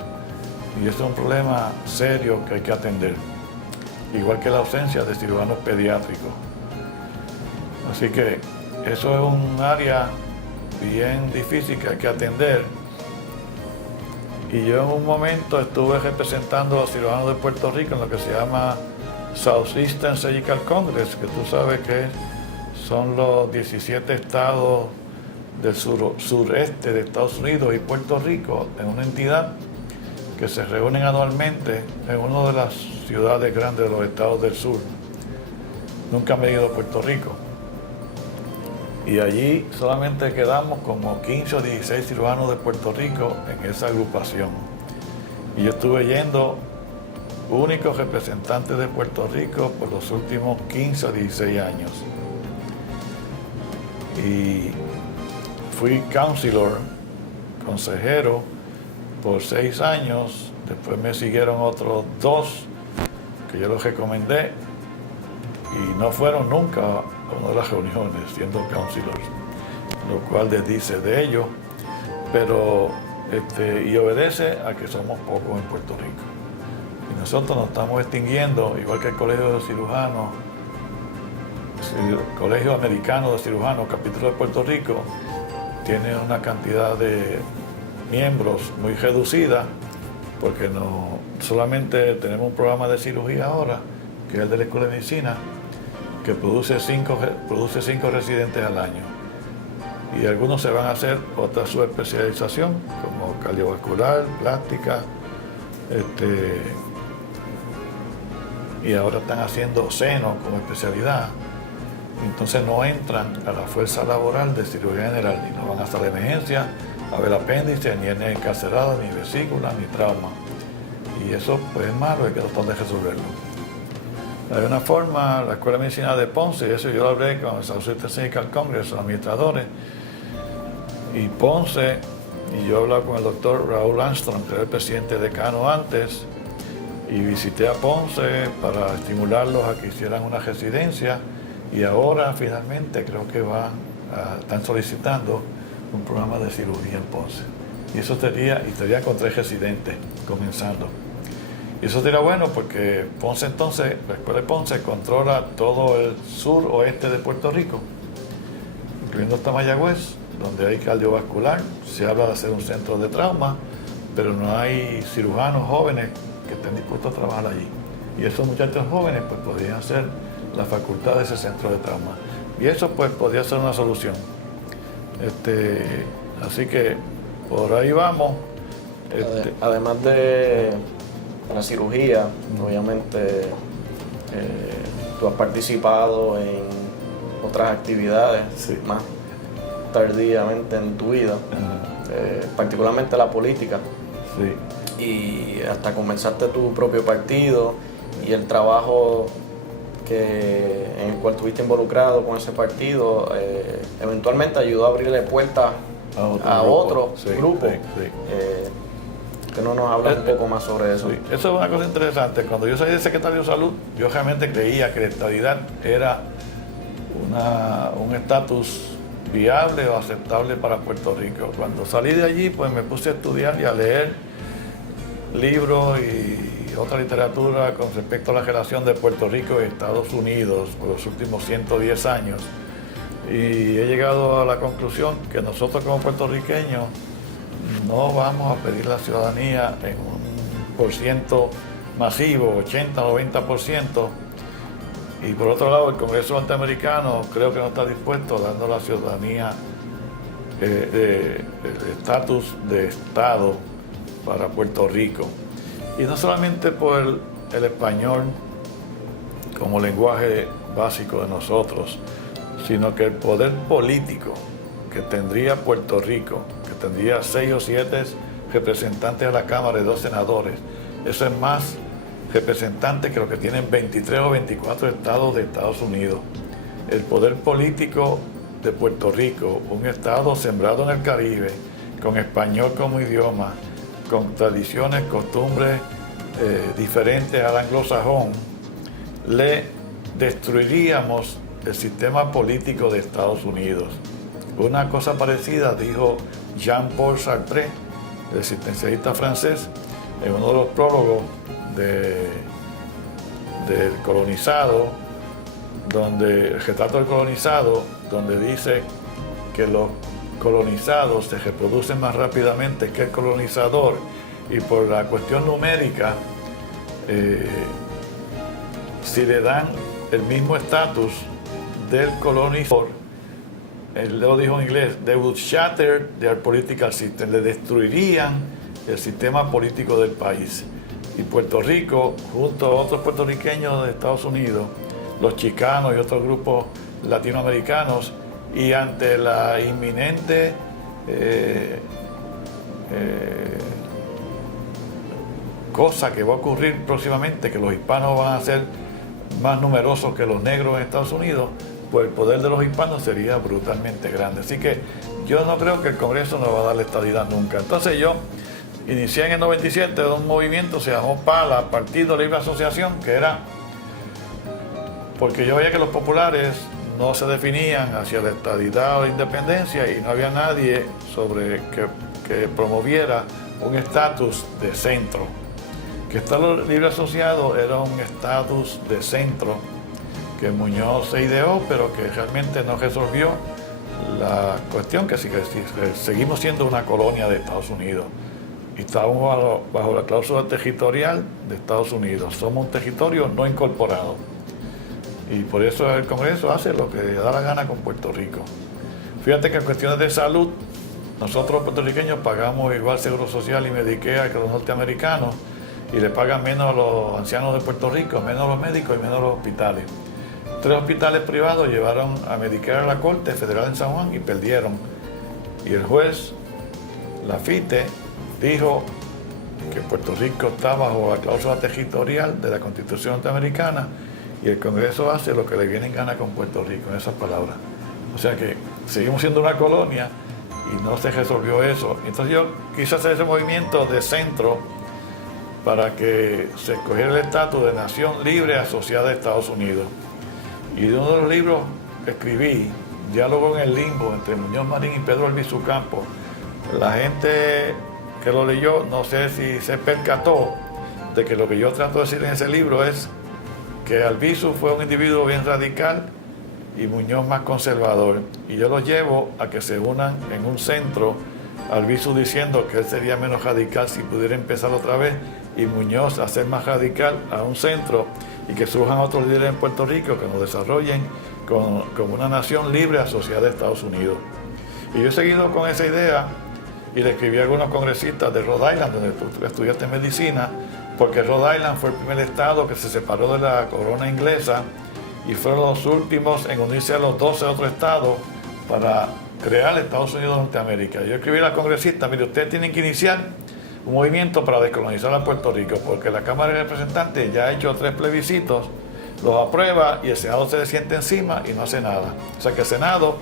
Y eso es un problema serio que hay que atender, igual que la ausencia de cirujanos pediátricos. Así que eso es un área bien difícil que hay que atender. Y yo en un momento estuve representando a los cirujanos de Puerto Rico en lo que se llama Southeastern Surgical Congress, que tú sabes que son los 17 estados del sureste de Estados Unidos y Puerto Rico, en una entidad que se reúnen anualmente en una de las ciudades grandes de los estados del sur. Nunca me he ido a Puerto Rico. Y allí solamente quedamos como 15 o 16 cirujanos de Puerto Rico en esa agrupación. Y yo estuve yendo único representante de Puerto Rico por los últimos 15 o 16 años. y fui consejero por 6 años. Después me siguieron otros 2 que yo los recomendé y no fueron nunca a una de las reuniones siendo counselors, lo cual les dice de ellos, pero y obedece a que somos pocos en Puerto Rico. Y nosotros nos estamos extinguiendo, igual que el Colegio de Cirujanos, el Colegio Americano de Cirujanos, capítulo de Puerto Rico, tiene una cantidad de miembros muy reducida, porque no solamente tenemos un programa de cirugía ahora, que es el de la Escuela de Medicina, que produce 5 residentes al año. Y algunos se van a hacer otra subespecialización, como cardiovascular, plástica, y ahora están haciendo seno como especialidad. Entonces no entran a la fuerza laboral de cirugía general, y no van hasta la emergencia a ver apéndice, ni hernia encarcerada, ni vesícula, ni trauma. Y eso pues es malo, hay que tratar de resolverlo. Hay una forma, la Escuela de Medicina de Ponce, eso yo lo hablé con el Southwestern Clinical Congress, los administradores, y Ponce, y yo he hablado con el doctor Raúl Armstrong, que era el presidente decano antes, y visité a Ponce para estimularlos a que hicieran una residencia, y ahora finalmente creo que están solicitando un programa de cirugía en Ponce. Y eso estaría con 3 residentes comenzando. Y eso sería bueno porque Ponce entonces, la Escuela de Ponce controla todo el sur oeste de Puerto Rico, incluyendo hasta Mayagüez, donde hay cardiovascular. Se habla de hacer un centro de trauma, pero no hay cirujanos jóvenes que estén dispuestos a trabajar allí. Y esos muchachos jóvenes pues podrían hacer la facultad de ese centro de trauma. Y eso pues podría ser una solución. Así que por ahí vamos. Además de la cirugía, obviamente tú has participado en otras actividades más tardíamente en tu vida, particularmente la política. Sí. Y hasta comenzaste tu propio partido y el trabajo en el cual estuviste involucrado con ese partido, eventualmente ayudó a abrirle puertas a otros grupos. Que no nos hablas un poco más sobre eso. Sí. Eso es una cosa interesante. Cuando yo salí de secretario de Salud, yo realmente creía que la estadidad era un estatus viable o aceptable para Puerto Rico. Cuando salí de allí, pues me puse a estudiar y a leer libros y otra literatura con respecto a la relación de Puerto Rico y Estados Unidos por los últimos 110 años. Y he llegado a la conclusión que nosotros como puertorriqueños no vamos a pedir la ciudadanía en un porciento masivo, 80-90%. Y por otro lado, el Congreso norteamericano creo que no está dispuesto dando la ciudadanía el estatus de Estado para Puerto Rico. Y no solamente por el español como lenguaje básico de nosotros, sino que el poder político que tendría Puerto Rico, que tendría 6 o 7 representantes a la Cámara y 2 senadores, eso es más representantes que lo que tienen 23 o 24 estados de Estados Unidos. El poder político de Puerto Rico, un estado sembrado en el Caribe, con español como idioma, con tradiciones, costumbres diferentes al anglosajón, le destruiríamos el sistema político de Estados Unidos. Una cosa parecida dijo Jean-Paul Sartre, el existencialista francés, en uno de los prólogos del colonizado, el retrato del colonizado, donde dice que los colonizados se reproducen más rápidamente que el colonizador, y por la cuestión numérica, si le dan el mismo estatus del colonizador, él lo dijo en inglés, they would shatter their political system, le destruirían el sistema político del país. Y Puerto Rico, junto a otros puertorriqueños de Estados Unidos, los chicanos y otros grupos latinoamericanos, y ante la inminente cosa que va a ocurrir próximamente, que los hispanos van a ser más numerosos que los negros en Estados Unidos, pues el poder de los hispanos sería brutalmente grande. Así que yo no creo que el Congreso nos va a dar la estadidad nunca. Entonces yo inicié en el 97 un movimiento, se llamó PALA, Partido Libre Asociación, que era porque yo veía que los populares no se definían hacia la estadidad o la independencia y no había nadie sobre que promoviera un estatus de centro. Que Estado Libre Asociado era un estatus de centro que Muñoz se ideó, pero que realmente no resolvió la cuestión que seguimos siendo una colonia de Estados Unidos y estamos bajo la cláusula territorial de Estados Unidos. Somos un territorio no incorporado y por eso el Congreso hace lo que le da la gana con Puerto Rico. Fíjate que en cuestiones de salud, nosotros los puertorriqueños pagamos igual Seguro Social y Medicare que los norteamericanos y le pagan menos a los ancianos de Puerto Rico, menos a los médicos y menos a los hospitales. 3 hospitales privados llevaron a Medicare a la Corte Federal en San Juan y perdieron. Y el juez Lafite dijo que Puerto Rico está bajo la cláusula territorial de la Constitución norteamericana y el Congreso hace lo que le viene en gana con Puerto Rico, en esas palabras. O sea que seguimos siendo una colonia y no se resolvió eso. Entonces yo quise hacer ese movimiento de centro para que se escogiera el estatus de nación libre asociada a Estados Unidos. Y de uno de los libros que escribí, Diálogo en el Limbo, entre Muñoz Marín y Pedro Albizu Campos, la gente que lo leyó, no sé si se percató de que lo que yo trato de decir en ese libro es que Albizu fue un individuo bien radical y Muñoz más conservador. Y yo los llevo a que se unan en un centro, Albizu diciendo que él sería menos radical si pudiera empezar otra vez, y Muñoz a ser más radical a un centro, y que surjan otros líderes en Puerto Rico que nos desarrollen como una nación libre asociada a Estados Unidos. Y yo he seguido con esa idea y le escribí a algunos congresistas de Rhode Island, donde tú estudiaste medicina, porque Rhode Island fue el primer estado que se separó de la corona inglesa y fueron los últimos en unirse a los 12 otros estados para crear Estados Unidos de Norteamérica. Yo escribí a la congresista, mire, ustedes tienen que iniciar un movimiento para descolonizar a Puerto Rico, porque la Cámara de Representantes ya ha hecho 3 plebiscitos, los aprueba y el Senado se le siente encima y no hace nada. O sea que el Senado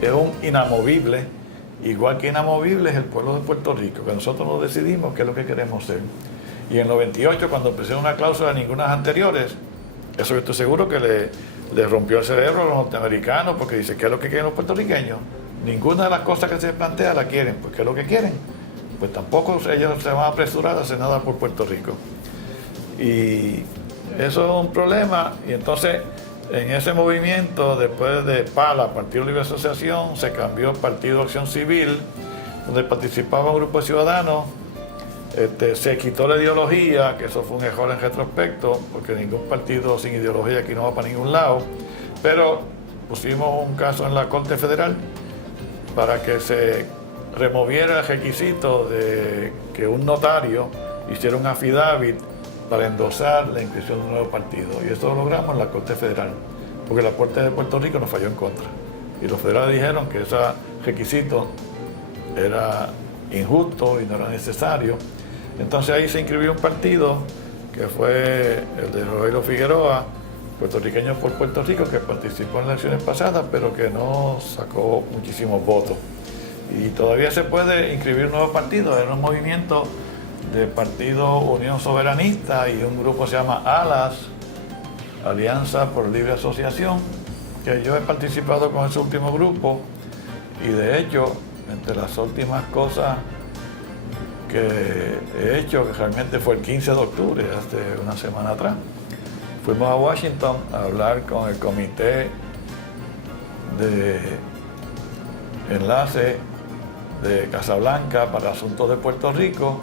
es un inamovible, igual que inamovible es el pueblo de Puerto Rico, que nosotros no decidimos qué es lo que queremos ser. Y en el 98, cuando empecé una cláusula de ninguna de las anteriores, eso yo estoy seguro que le rompió el cerebro a los norteamericanos, porque dice, ¿qué es lo que quieren los puertorriqueños? Ninguna de las cosas que se plantea la quieren, pues ¿qué es lo que quieren? Pues tampoco ellos se van a apresurar a hacer nada por Puerto Rico. Y eso es un problema. Y entonces, en ese movimiento, después de PALA, Partido Libre Asociación, se cambió Partido Acción Civil, donde participaba un grupo de ciudadanos. Se quitó la ideología, que eso fue un error en retrospecto, porque ningún partido sin ideología aquí no va para ningún lado. Pero pusimos un caso en la Corte Federal para que se removiera el requisito de que un notario hiciera un affidavit para endosar la inscripción de un nuevo partido. Y eso lo logramos en la Corte Federal, porque la Corte de Puerto Rico nos falló en contra. Y los federales dijeron que ese requisito era injusto y no era necesario. Entonces ahí se inscribió un partido que fue el de Rogelio Figueroa, puertorriqueños por Puerto Rico, que participó en las elecciones pasadas, pero que no sacó muchísimos votos. Y todavía se puede inscribir un nuevo partido. Era un movimiento de Partido Unión Soberanista y un grupo se llama ALAS, Alianza por Libre Asociación, que yo he participado con ese último grupo y de hecho, entre las últimas cosas que he hecho, que realmente fue el 15 de octubre, hace una semana atrás, fuimos a Washington a hablar con el Comité de Enlace de Casablanca para Asuntos de Puerto Rico.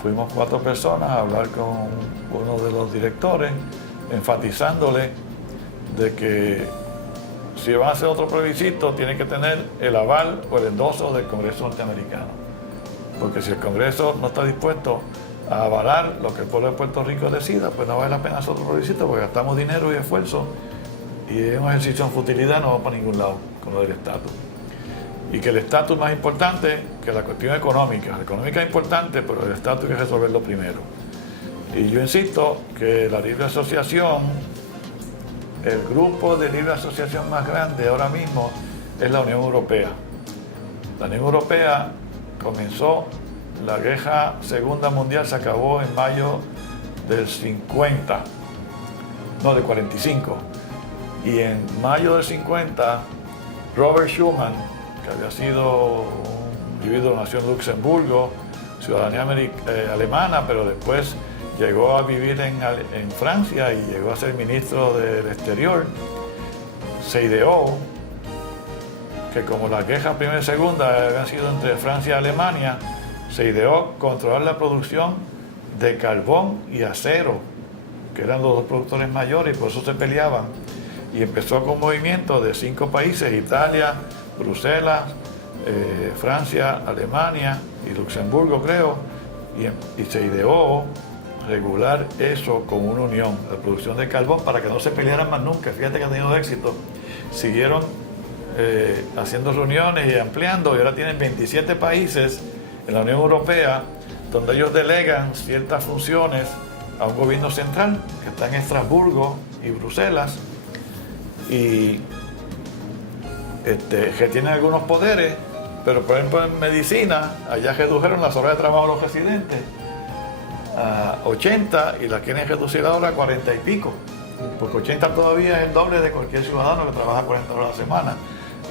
Fuimos 4 personas a hablar con uno de los directores, enfatizándole de que si van a hacer otro plebiscito tiene que tener el aval o el endoso del Congreso norteamericano. Porque si el Congreso no está dispuesto a avalar lo que el pueblo de Puerto Rico decida, pues no vale la pena hacer otro plebiscito porque gastamos dinero y esfuerzo y es un ejercicio en futilidad, no va para ningún lado con lo del estatus. Y que el estatus más importante que la cuestión económica. La económica es importante, pero el estatus hay que resolverlo primero. Y yo insisto que la libre asociación el grupo de libre asociación más grande ahora mismo es la Unión Europea. La Unión Europea comenzó, la guerra segunda mundial se acabó en mayo del 50, no, del 45. Y en mayo del 50, Robert Schuman, que había sido un individuo, nació en Luxemburgo, ciudadanía alemana, pero después llegó a vivir en Francia y llegó a ser ministro del Exterior, se ideó que como las guerras primera y segunda habían sido entre Francia y Alemania, se ideó controlar la producción de carbón y acero, que eran los dos productores mayores y por eso se peleaban. Y empezó con un movimiento de 5 países, Italia, Bruselas, Francia, Alemania y Luxemburgo, creo, y se ideó regular eso como una unión, la producción de carbón, para que no se pelearan más nunca. Fíjate que han tenido éxito. Siguieron haciendo reuniones y ampliando, y ahora tienen 27 países en la Unión Europea donde ellos delegan ciertas funciones a un gobierno central que está en Estrasburgo y Bruselas, y que tienen algunos poderes, pero por ejemplo en medicina allá redujeron las horas de trabajo de los residentes a 80 y las quieren reducir ahora a 40 y pico, porque 80 todavía es el doble de cualquier ciudadano que trabaja 40 horas a la semana.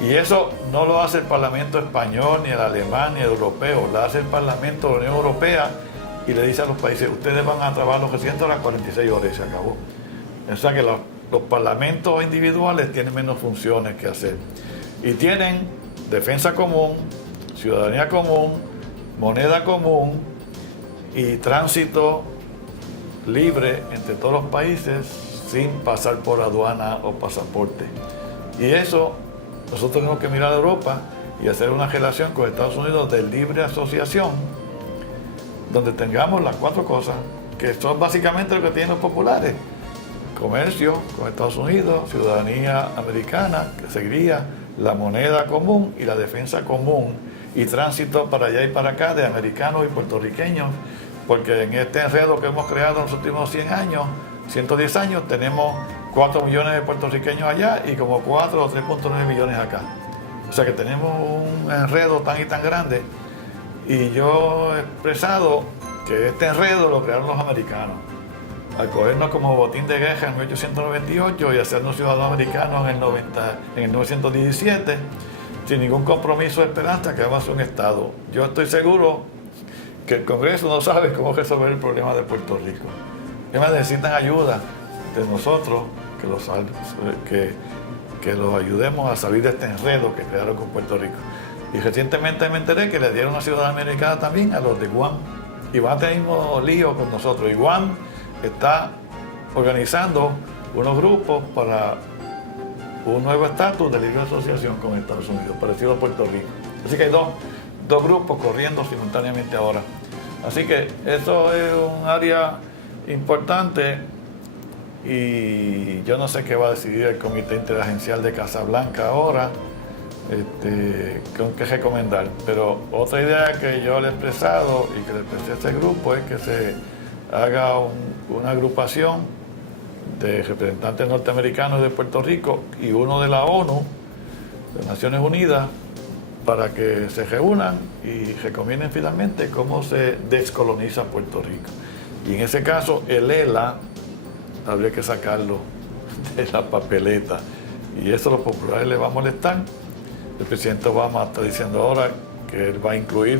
Y eso no lo hace el Parlamento español, ni el alemán, ni el europeo, lo hace el Parlamento de la Unión Europea y le dice a los países, ustedes van a trabajar los residentes a las 46 horas y se acabó. O sea que los parlamentos individuales tienen menos funciones que hacer. Y tienen defensa común, ciudadanía común, moneda común y tránsito libre entre todos los países sin pasar por aduana o pasaporte. Y eso nosotros tenemos que mirar a Europa y hacer una relación con Estados Unidos de libre asociación, donde tengamos las 4 cosas, que son básicamente lo que tienen los populares: comercio con Estados Unidos, ciudadanía americana, que seguiría la moneda común y la defensa común, y tránsito para allá y para acá de americanos y puertorriqueños, porque en este enredo que hemos creado en los últimos 100 años, 110 años, tenemos 4 millones de puertorriqueños allá y como 4 o 3.9 millones acá. O sea que tenemos un enredo tan y tan grande, y yo he expresado que este enredo lo crearon los americanos al cogernos como botín de guerra en 1898 y hacernos ciudadanos americanos en el 1917, sin ningún compromiso de esperanza que vamos a ser un Estado. Yo estoy seguro que el Congreso no sabe cómo resolver el problema de Puerto Rico. Además, necesitan ayuda de nosotros que los ayudemos a salir de este enredo que crearon con Puerto Rico. Y recientemente me enteré que le dieron una ciudadanía americana también a los de Guam, y van a tener el mismo lío con nosotros. Y Guam está organizando unos grupos para un nuevo estatus de libre asociación con Estados Unidos, parecido a Puerto Rico. Así que hay dos grupos corriendo simultáneamente ahora. Así que eso es un área importante, y yo no sé qué va a decidir el Comité Interagencial de Casablanca ahora, con qué recomendar. Pero otra idea que yo le he expresado y que le expresé a este grupo es que se haga una agrupación de representantes norteamericanos de Puerto Rico y uno de la ONU, de Naciones Unidas, para que se reúnan y recomienden finalmente cómo se descoloniza Puerto Rico. Y en ese caso, el ELA habría que sacarlo de la papeleta, y eso a los populares les va a molestar. El presidente Obama está diciendo ahora que él va a incluir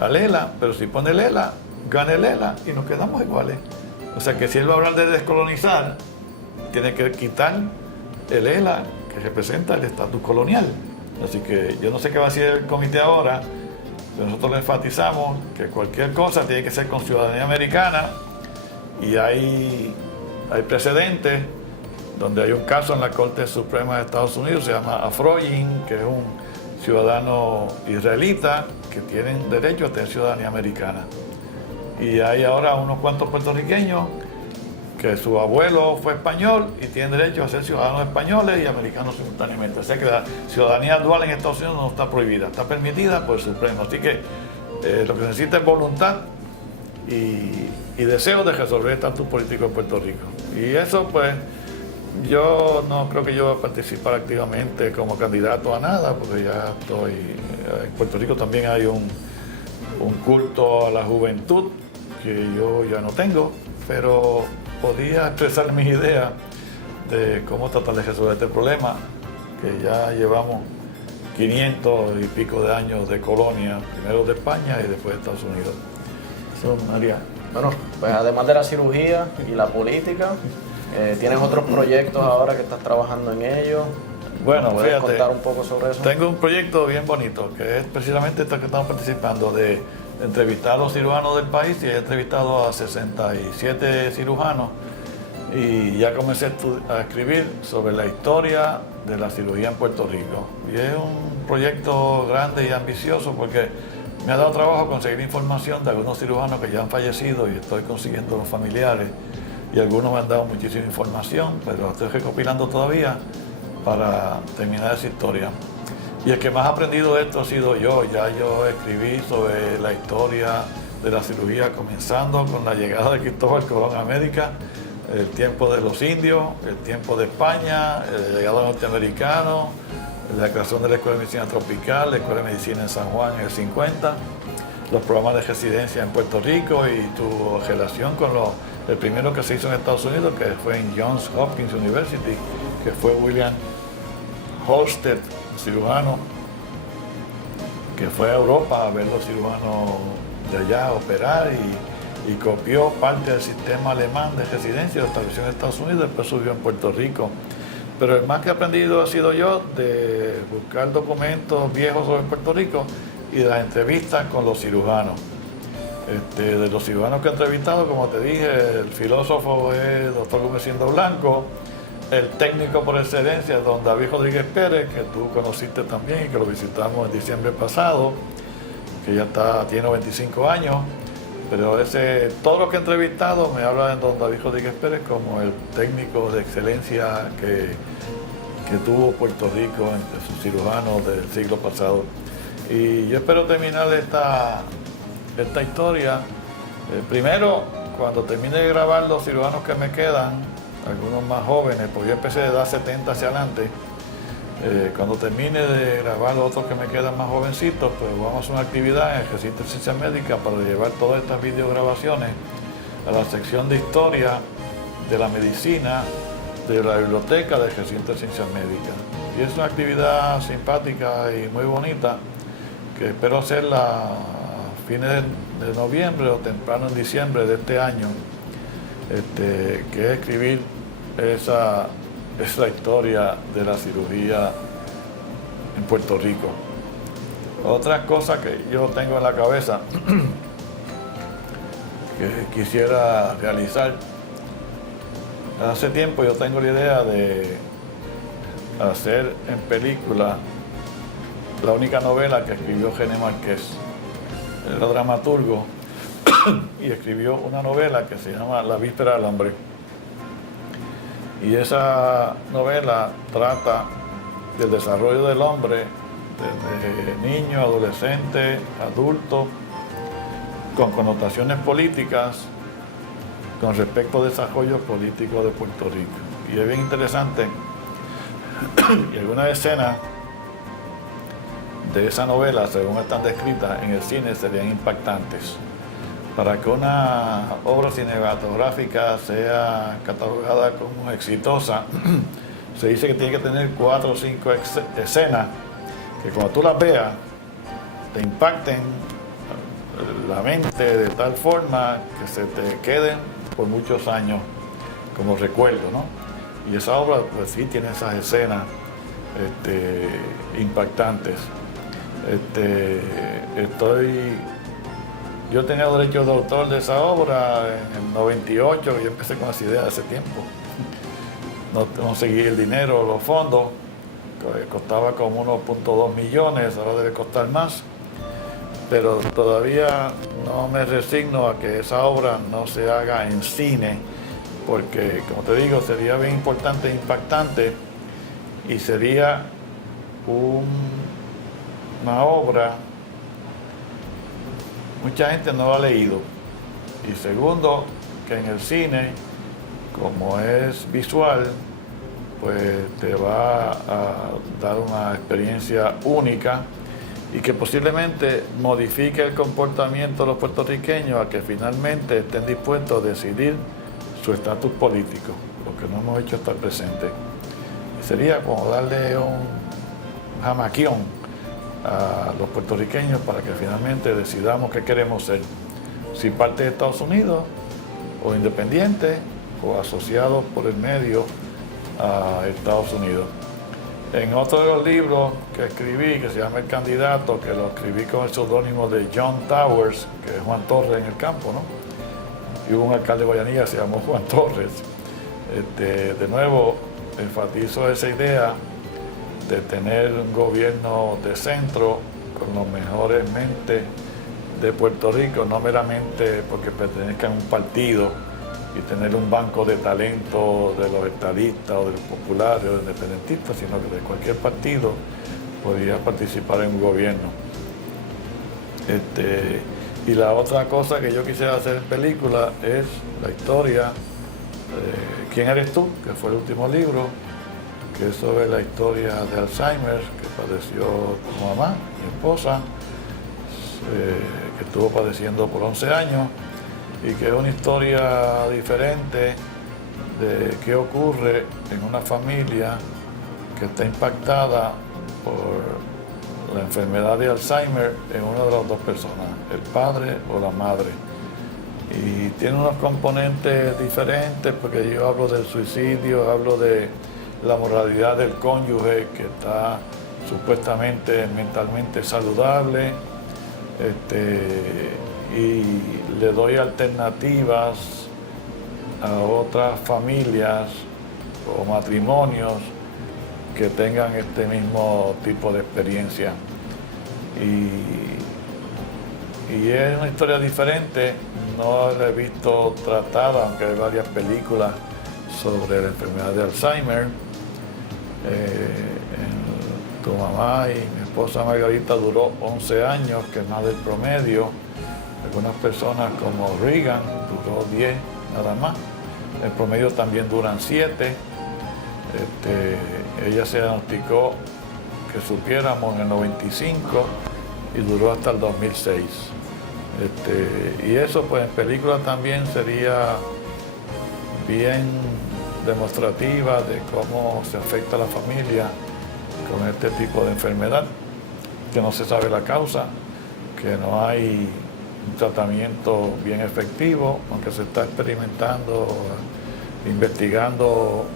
al ELA, pero si pone el ELA, gana el ELA y nos quedamos iguales. O sea que si él va a hablar de descolonizar, tiene que quitar el ELA, que representa el estatus colonial. Así que yo no sé qué va a decir el comité ahora, pero nosotros le enfatizamos que cualquier cosa tiene que ser con ciudadanía americana, y hay precedentes donde hay un caso en la Corte Suprema de Estados Unidos, se llama Afroyim, que es un ciudadano israelita que tienen derecho a tener ciudadanía americana. Y hay ahora unos cuantos puertorriqueños que su abuelo fue español y tienen derecho a ser ciudadanos españoles y americanos simultáneamente. O sea que la ciudadanía dual en Estados Unidos no está prohibida, está permitida por el Supremo. Así que lo que se necesita es voluntad y deseo de resolver el estatus político en Puerto Rico. Y eso pues Yo no creo que yo voy a participar activamente como candidato a nada, porque ya estoy... En Puerto Rico también hay un culto a la juventud que yo ya no tengo, pero podía expresar mis ideas de cómo tratar de resolver este problema, que ya llevamos 500 y pico de años de colonia, primero de España y después de Estados Unidos. Eso, María. Bueno, pues además de la cirugía y la política, ¿tienes otros proyectos ahora que estás trabajando en ellos? Bueno, ¿Puedes fíjate, contar un poco sobre eso? tengo un proyecto bien bonito, que es precisamente esto que estamos participando, de entrevistar a los cirujanos del país, y he entrevistado a 67 cirujanos, y ya comencé a escribir sobre la historia de la cirugía en Puerto Rico. Y es un proyecto grande y ambicioso porque me ha dado trabajo conseguir información de algunos cirujanos que ya han fallecido, y estoy consiguiendo los familiares, y algunos me han dado muchísima información, pero la estoy recopilando todavía para terminar esa historia. Y el que más ha aprendido de esto ha sido yo. Ya yo escribí sobre la historia de la cirugía, comenzando con la llegada de Cristóbal Colón a América, el tiempo de los indios, el tiempo de España, la llegada de los norteamericanos, la creación de la Escuela de Medicina Tropical, la Escuela de Medicina en San Juan en el 50, los programas de residencia en Puerto Rico y tu relación con el primero que se hizo en Estados Unidos, que fue en Johns Hopkins University, que fue William Halsted, cirujano, que fue a Europa a ver los cirujanos de allá operar, y copió parte del sistema alemán de residencia, lo estableció en Estados Unidos, después subió en Puerto Rico. Pero el más que he aprendido ha sido yo de buscar documentos viejos sobre Puerto Rico y de las entrevistas con los cirujanos. De los cirujanos que he entrevistado, como te dije, el filósofo es el doctor Gumecindo Blanco, el técnico por excelencia es don David Rodríguez Pérez, que tú conociste también y que lo visitamos en diciembre pasado, que ya tiene 25 años. Pero todos los que he entrevistado me hablan de don David Rodríguez Pérez como el técnico de excelencia que tuvo Puerto Rico entre sus cirujanos del siglo pasado. Y yo espero terminar esta historia. Primero, cuando termine de grabar los cirujanos que me quedan, algunos más jóvenes, porque yo empecé de edad 70 hacia adelante. Cuando termine de grabar los otros que me quedan más jovencitos, pues vamos a hacer una actividad en el Recinto de Ciencias Médicas para llevar todas estas videograbaciones a la sección de historia de la medicina de la biblioteca del Recinto de Ciencias Médicas. Y es una actividad simpática y muy bonita que espero hacerla a fines de noviembre o temprano en diciembre de este año, que es escribir esa historia de la cirugía en Puerto Rico. Otra cosa que yo tengo en la cabeza que quisiera realizar, hace tiempo yo tengo la idea de hacer en película la única novela que escribió René Márquez. Él era dramaturgo y escribió una novela que se llama La Víspera del Hambre. Y esa novela trata del desarrollo del hombre desde niño, adolescente, adulto, con connotaciones políticas con respecto al desarrollo político de Puerto Rico. Y es bien interesante, y algunas escenas de esa novela, según están descritas en el cine, serían impactantes. Para que una obra cinematográfica sea catalogada como exitosa, se dice que tiene que tener 4 o 5 escenas que cuando tú las veas te impacten la mente de tal forma que se te queden por muchos años como recuerdo, ¿no? Y esa obra, pues sí, tiene esas escenas impactantes. Yo tenía derechos de autor de esa obra en el 98, yo empecé con esa idea hace tiempo. No conseguí el dinero, los fondos, costaba como 1.2 millones, ahora debe costar más. Pero todavía no me resigno a que esa obra no se haga en cine, porque, como te digo, sería bien importante e impactante, y sería una obra, mucha gente no lo ha leído. Y segundo, que en el cine, como es visual, pues te va a dar una experiencia única y que posiblemente modifique el comportamiento de los puertorriqueños a que finalmente estén dispuestos a decidir su estatus político, lo que no hemos hecho hasta el presente. Y sería como darle un jamaquión a los puertorriqueños para que finalmente decidamos qué queremos ser, si parte de Estados Unidos o independiente o asociados por el medio a Estados Unidos. En otro de los libros que escribí, que se llama El Candidato, que lo escribí con el seudónimo de John Towers, que es Juan Torres en el campo, ¿no? Y hubo un alcalde de Guayanilla que se llamó Juan Torres. De nuevo, enfatizo esa idea de tener un gobierno de centro con los mejores mentes de Puerto Rico, no meramente porque pertenezcan a un partido, y tener un banco de talento de los estadistas o de los populares o de los independentistas, sino que de cualquier partido podría participar en un gobierno. Y la otra cosa que yo quisiera hacer en película es la historia de ¿Quién eres tú?, que fue el último libro, que es sobre la historia de Alzheimer que padeció tu mamá, mi esposa, que estuvo padeciendo por 11 años, y que es una historia diferente de qué ocurre en una familia que está impactada por la enfermedad de Alzheimer en una de las dos personas, el padre o la madre. Y tiene unos componentes diferentes porque yo hablo del suicidio, hablo de la moralidad del cónyuge que está supuestamente mentalmente saludable, y le doy alternativas a otras familias o matrimonios que tengan este mismo tipo de experiencia. Y es una historia diferente, no la he visto tratada, aunque hay varias películas sobre la enfermedad de Alzheimer. Tu mamá y mi esposa Margarita duró 11 años, que es más del promedio. Algunas personas como Reagan duró 10 nada más. El promedio también duran 7. Ella se diagnosticó, que supiéramos, en el 95 y duró hasta el 2006. Y eso pues en película también sería bien demostrativa de cómo se afecta a la familia con este tipo de enfermedad, que no se sabe la causa, que no hay un tratamiento bien efectivo, aunque se está experimentando, investigando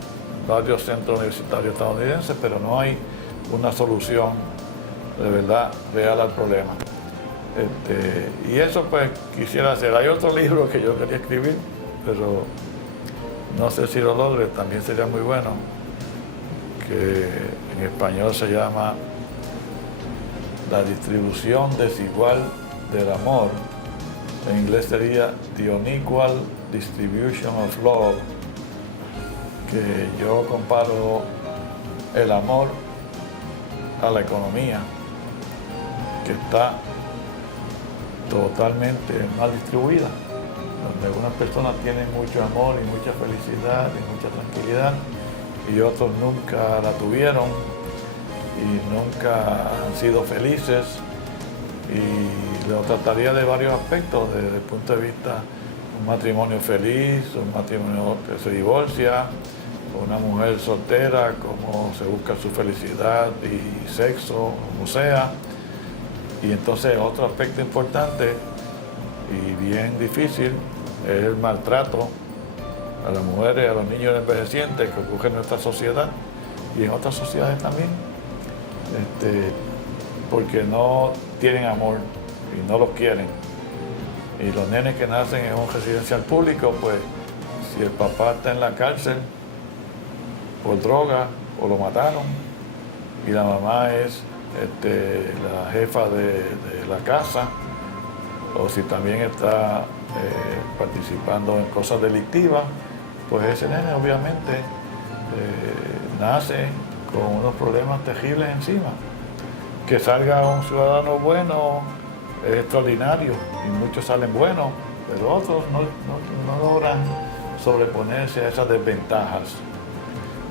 varios centros universitarios estadounidenses, pero no hay una solución de verdad real al problema. Y eso pues quisiera hacer. Hay otro libro que yo quería escribir, pero no sé si lo logre, también sería muy bueno, que en español se llama La distribución desigual del amor. En inglés sería The Unequal Distribution of Love, que yo comparo el amor a la economía, que está totalmente mal distribuida, donde algunas personas tienen mucho amor y mucha felicidad y mucha tranquilidad, y otros nunca la tuvieron y nunca han sido felices. Y lo trataría de varios aspectos, desde el punto de vista de un matrimonio feliz, un matrimonio que se divorcia, una mujer soltera, cómo se busca su felicidad y sexo, como sea. Y entonces otro aspecto importante y bien difícil es el maltrato a las mujeres, a los niños envejecientes que ocurre en nuestra sociedad y en otras sociedades también, porque no tienen amor y no los quieren. Y los nenes que nacen en un residencial público, pues si el papá está en la cárcel por droga o lo mataron y la mamá es la jefa de la casa, o si también está participando en cosas delictivas, pues ese nene obviamente nace con unos problemas terribles encima. Que salga un ciudadano bueno es extraordinario y muchos salen buenos, pero otros no logran sobreponerse a esas desventajas.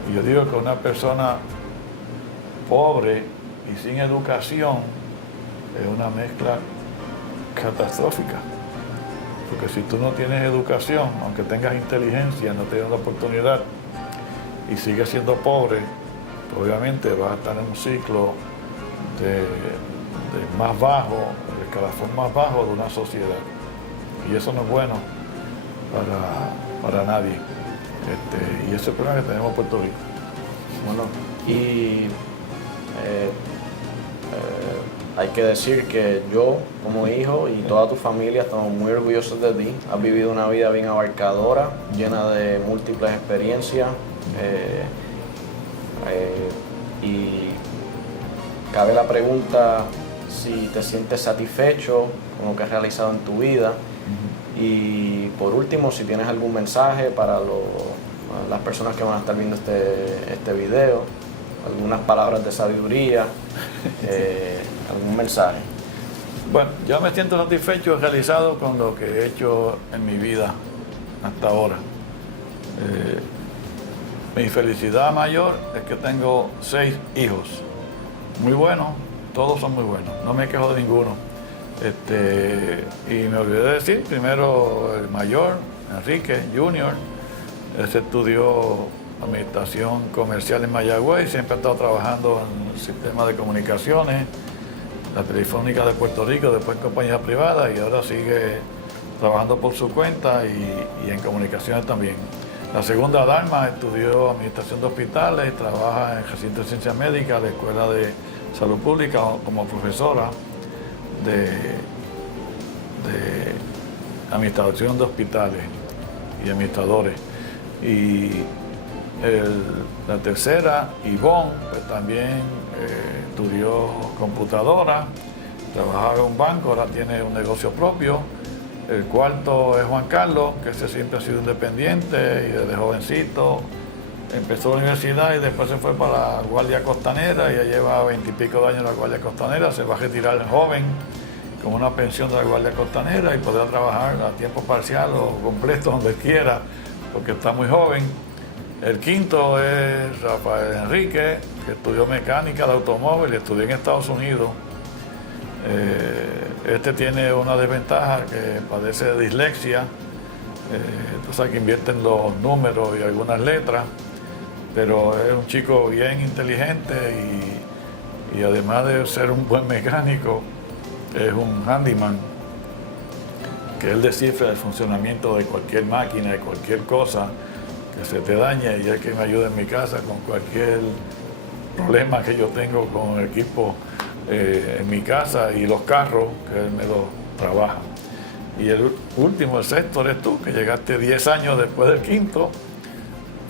Y yo digo que una persona pobre y sin educación es una mezcla catastrófica. Porque si tú no tienes educación, aunque tengas inteligencia, no tienes la oportunidad y sigues siendo pobre, pues obviamente vas a estar en un ciclo de más bajo, el escalafón más bajo de una sociedad. Y eso no es bueno para nadie. Y ese es el problema que tenemos en Puerto Rico. Bueno, y hay que decir que yo, como hijo, y toda tu familia estamos muy orgullosos de ti. Has vivido una vida bien abarcadora, llena de múltiples experiencias. Y cabe la pregunta si te sientes satisfecho con lo que has realizado en tu vida. Y por último, si tienes algún mensaje para las personas que van a estar viendo este video, algunas palabras de sabiduría, algún mensaje. Bueno, yo me siento satisfecho y realizado con lo que he hecho en mi vida hasta ahora. Mi felicidad mayor es que tengo 6 hijos, muy buenos, todos son muy buenos, no me quejo de ninguno. Y me olvidé de decir, primero el mayor, Enrique Junior, él se estudió Administración Comercial en Mayagüez, siempre ha estado trabajando en el sistema de comunicaciones, la Telefónica de Puerto Rico, después en compañías privadas, y ahora sigue trabajando por su cuenta y en comunicaciones también. La segunda, Dalma, estudió Administración de Hospitales, trabaja en Recinto de Ciencias Médicas, la Escuela de Salud Pública, como profesora de Administración de Hospitales y administradores. Y la tercera, Ivonne, pues también estudió computadora, trabajaba en un banco, ahora tiene un negocio propio. El cuarto es Juan Carlos, que ese siempre ha sido independiente y desde jovencito empezó la universidad y después se fue para la Guardia Costanera, y ya lleva 20 y pico de años en la Guardia Costanera, se va a retirar joven con una pensión de la Guardia Costanera y podrá trabajar a tiempo parcial o completo donde quiera, porque está muy joven. El quinto es Rafael Enrique, que estudió mecánica de automóvil y estudió en Estados Unidos. Este tiene una desventaja, que padece de dislexia, entonces que invierte en los números y algunas letras, pero es un chico bien inteligente y además de ser un buen mecánico, es un handyman, que él descifra el funcionamiento de cualquier máquina, de cualquier cosa que se te dañe, y es que me ayuda en mi casa con cualquier problema que yo tengo con el equipo en mi casa y los carros, que él me los trabaja. Y el último, el sexto, eres tú, que llegaste 10 años después del quinto,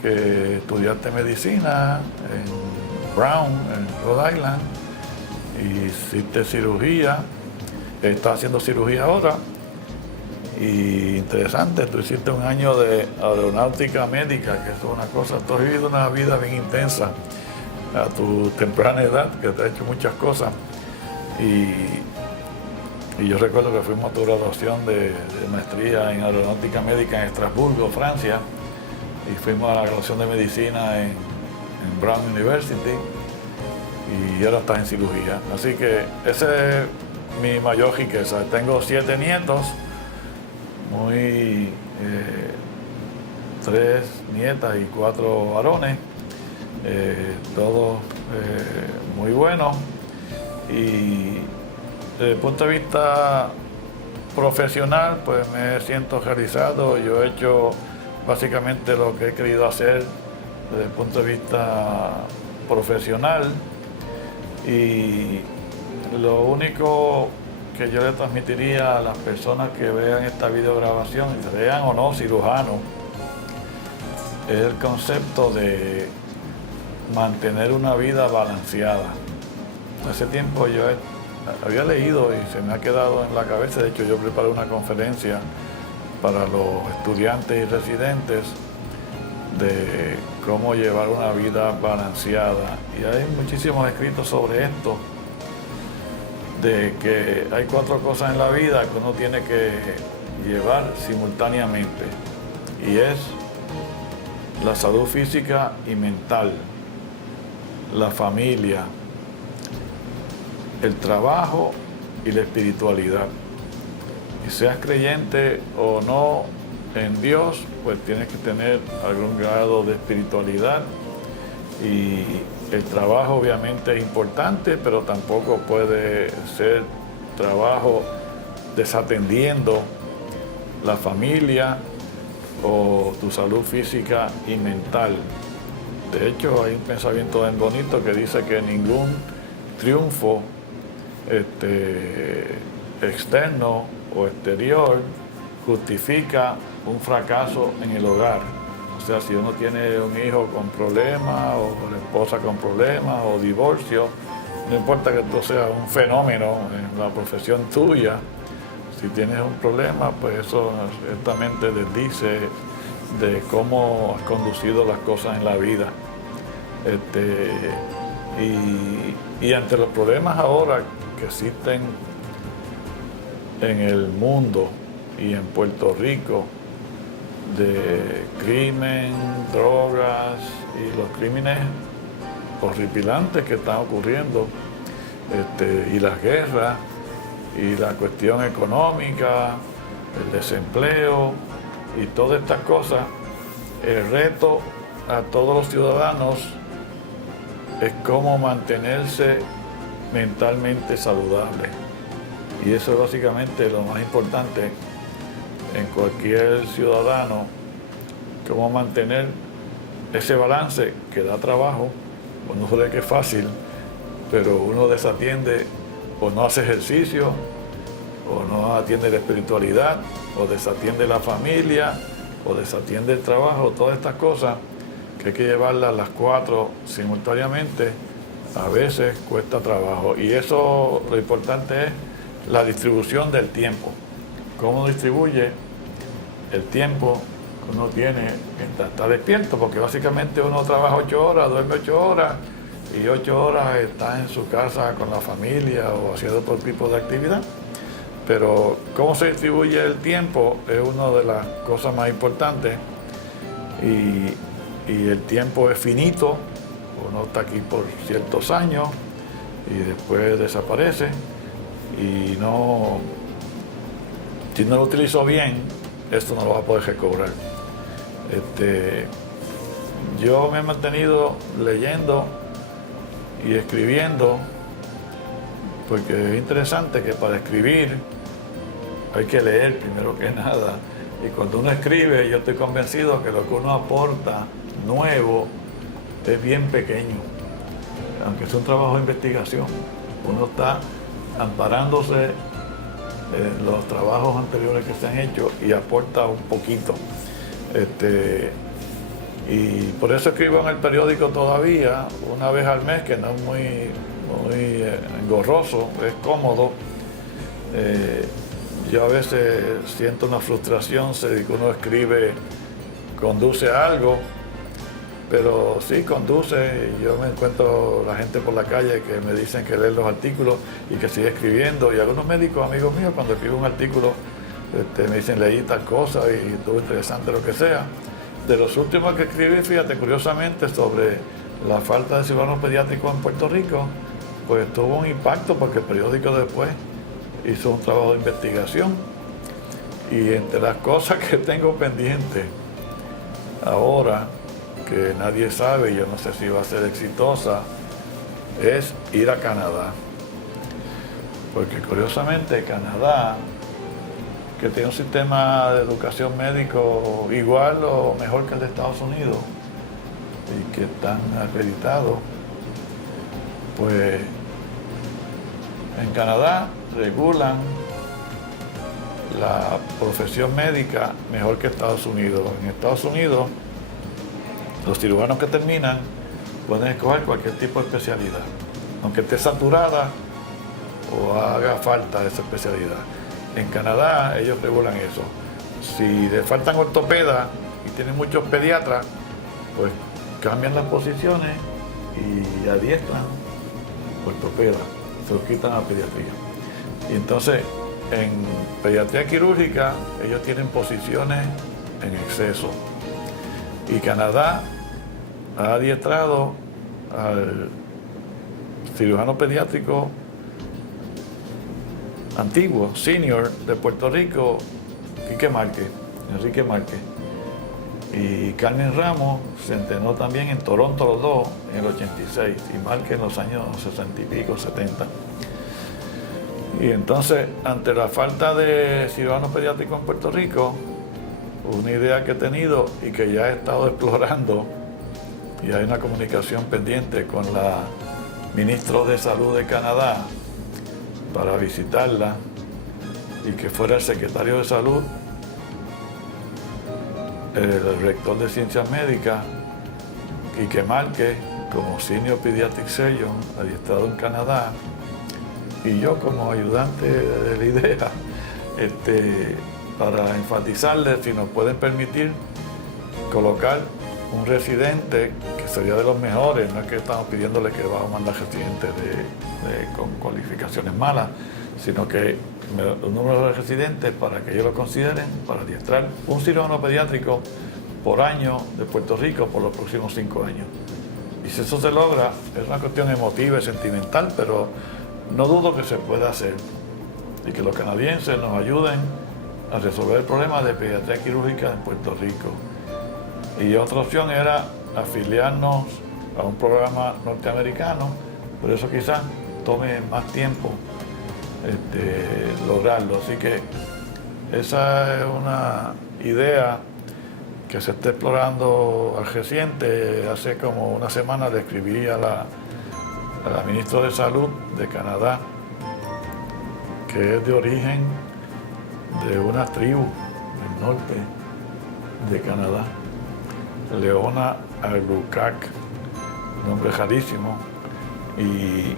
que estudiaste medicina en Brown, en Rhode Island, y hiciste cirugía, estás haciendo cirugía ahora. Y interesante, tú hiciste un año de aeronáutica médica, que es una cosa, tú has vivido una vida bien intensa a tu temprana edad, que te ha hecho muchas cosas. Y yo recuerdo que fuimos a tu graduación de maestría en aeronáutica médica en Estrasburgo, Francia, y fuimos a la graduación de medicina en Brown University, y ahora estás en cirugía. Así que esa es mi mayor riqueza. Tengo 7 nietos, 3 nietas y 4 varones, todos muy buenos. Y desde el punto de vista profesional, pues me siento realizado. Yo he hecho básicamente lo que he querido hacer desde el punto de vista profesional, y lo único que yo le transmitiría a las personas que vean esta videograbación, sean o no cirujanos, es el concepto de mantener una vida balanceada. Hace tiempo yo había leído y se me ha quedado en la cabeza, de hecho yo preparé una conferencia para los estudiantes y residentes de cómo llevar una vida balanceada, y hay muchísimos escritos sobre esto, de que hay 4 cosas en la vida que uno tiene que llevar simultáneamente, y es la salud física, y mental, la familia, el trabajo y la espiritualidad. Y seas creyente o no en Dios, pues tienes que tener algún grado de espiritualidad. Y el trabajo obviamente es importante, pero tampoco puede ser trabajo desatendiendo la familia o tu salud física y mental. De hecho, hay un pensamiento bien bonito que dice que ningún triunfo externo o exterior justifica un fracaso en el hogar. O sea, si uno tiene un hijo con problemas o una esposa con problemas o divorcio, no importa que tú seas un fenómeno en la profesión tuya, si tienes un problema, pues eso ciertamente les dice de cómo has conducido las cosas en la vida. Y ante los problemas ahora que existen en el mundo y en Puerto Rico, de crimen, drogas y los crímenes horripilantes que están ocurriendo, y las guerras y la cuestión económica, el desempleo y todas estas cosas, el reto a todos los ciudadanos es cómo mantenerse mentalmente saludable. Y eso es básicamente lo más importante en cualquier ciudadano, cómo mantener ese balance que da trabajo. Uno cree que es fácil, pero uno desatiende o no hace ejercicio, o no atiende la espiritualidad, o desatiende la familia, o desatiende el trabajo. Todas estas cosas que hay que llevarlas las 4 simultáneamente, a veces cuesta trabajo. Y eso, lo importante es la distribución del tiempo. Cómo distribuye el tiempo que uno tiene mientras está despierto, porque básicamente uno trabaja 8 horas, duerme 8 horas, y 8 horas está en su casa con la familia o haciendo otro tipo de actividad. Pero cómo se distribuye el tiempo es una de las cosas más importantes, y el tiempo es finito. Uno está aquí por ciertos años y después desaparece, y si no lo utilizo bien, esto no lo va a poder recobrar. Yo me he mantenido leyendo y escribiendo, porque es interesante que para escribir hay que leer primero que nada. Y cuando uno escribe, yo estoy convencido que lo que uno aporta nuevo es bien pequeño, aunque es un trabajo de investigación. Uno está amparándose en los trabajos anteriores que se han hecho y aporta un poquito. Y por eso escribo en el periódico todavía, una vez al mes, que no es muy engorroso, es cómodo. Yo a veces siento una frustración si uno escribe, conduce a algo, pero sí conduce. Yo me encuentro la gente por la calle que me dicen que leen los artículos y que sigue escribiendo, y algunos médicos amigos míos, cuando escribo un artículo, me dicen: leí tal cosa y estuvo interesante, lo que sea. De los últimos que escribí, fíjate, curiosamente, sobre la falta de cirujanos pediátricos en Puerto Rico, pues tuvo un impacto porque el periódico después hizo un trabajo de investigación. Y entre las cosas que tengo pendientes ahora, que nadie sabe, yo no sé si va a ser exitosa, es ir a Canadá. Porque curiosamente Canadá, que tiene un sistema de educación médico igual o mejor que el de Estados Unidos, y que están acreditados, pues en Canadá regulan la profesión médica mejor que Estados Unidos. En Estados Unidos, los cirujanos que terminan pueden escoger cualquier tipo de especialidad, aunque esté saturada o haga falta esa especialidad. En Canadá ellos regulan eso. Si le faltan ortopedas y tienen muchos pediatras, pues cambian las posiciones y adiestran ortopedas, se los quitan a pediatría. Y entonces en pediatría quirúrgica ellos tienen posiciones en exceso. Y Canadá ha adiestrado al cirujano pediátrico antiguo, senior de Puerto Rico, Enrique Márquez. Y Carmen Ramos se entrenó también en Toronto los dos en el 86 y Márquez en los años 60 y pico, 70. Y entonces, ante la falta de cirujanos pediátricos en Puerto Rico, una idea que he tenido y que ya he estado explorando, y hay una comunicación pendiente con la ministra de Salud de Canadá para visitarla y que fuera el secretario de Salud, el rector de Ciencias Médicas, Quique Márquez, como Senior Pediatric Surgeon, adiestrado en Canadá, y yo como ayudante de la idea, para enfatizarles si nos pueden permitir colocar un residente que sería de los mejores, no es que estamos pidiéndole que vamos a mandar residentes con cualificaciones malas, sino que un número de residentes para que ellos lo consideren, para adiestrar un cirujano pediátrico por año de Puerto Rico por los próximos 5 años. Y si eso se logra, es una cuestión emotiva y sentimental, pero no dudo que se pueda hacer y que los canadienses nos ayuden a resolver el problema de pediatría quirúrgica en Puerto Rico. Y otra opción era afiliarnos a un programa norteamericano, pero eso quizás tome más tiempo lograrlo. Así que esa es una idea que se está explorando al reciente. Hace como una semana le escribí a la ministra de Salud de Canadá, que es de origen de una tribu del norte de Canadá, Leona Albuquerque, nombre rarísimo, y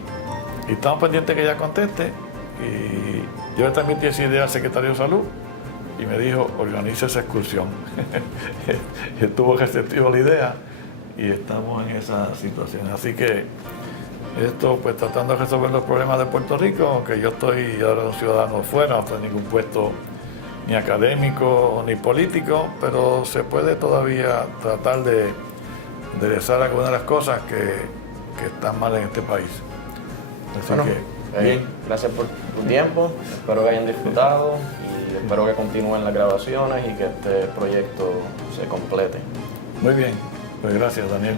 estamos pendientes que ella conteste. Y yo le transmití esa idea al secretario de Salud y me dijo, organice esa excursión. Estuvo receptivo a la idea y estamos en esa situación. Así que esto, pues tratando de resolver los problemas de Puerto Rico, aunque yo estoy ahora un ciudadano fuera, no estoy en ningún puesto ni académico ni político, pero se puede todavía tratar de enderezar algunas de las cosas que están mal en este país. Así bueno, que, bien, gracias por tu tiempo, espero que hayan disfrutado y espero que continúen las grabaciones y que este proyecto se complete. Muy bien, pues gracias, Daniel.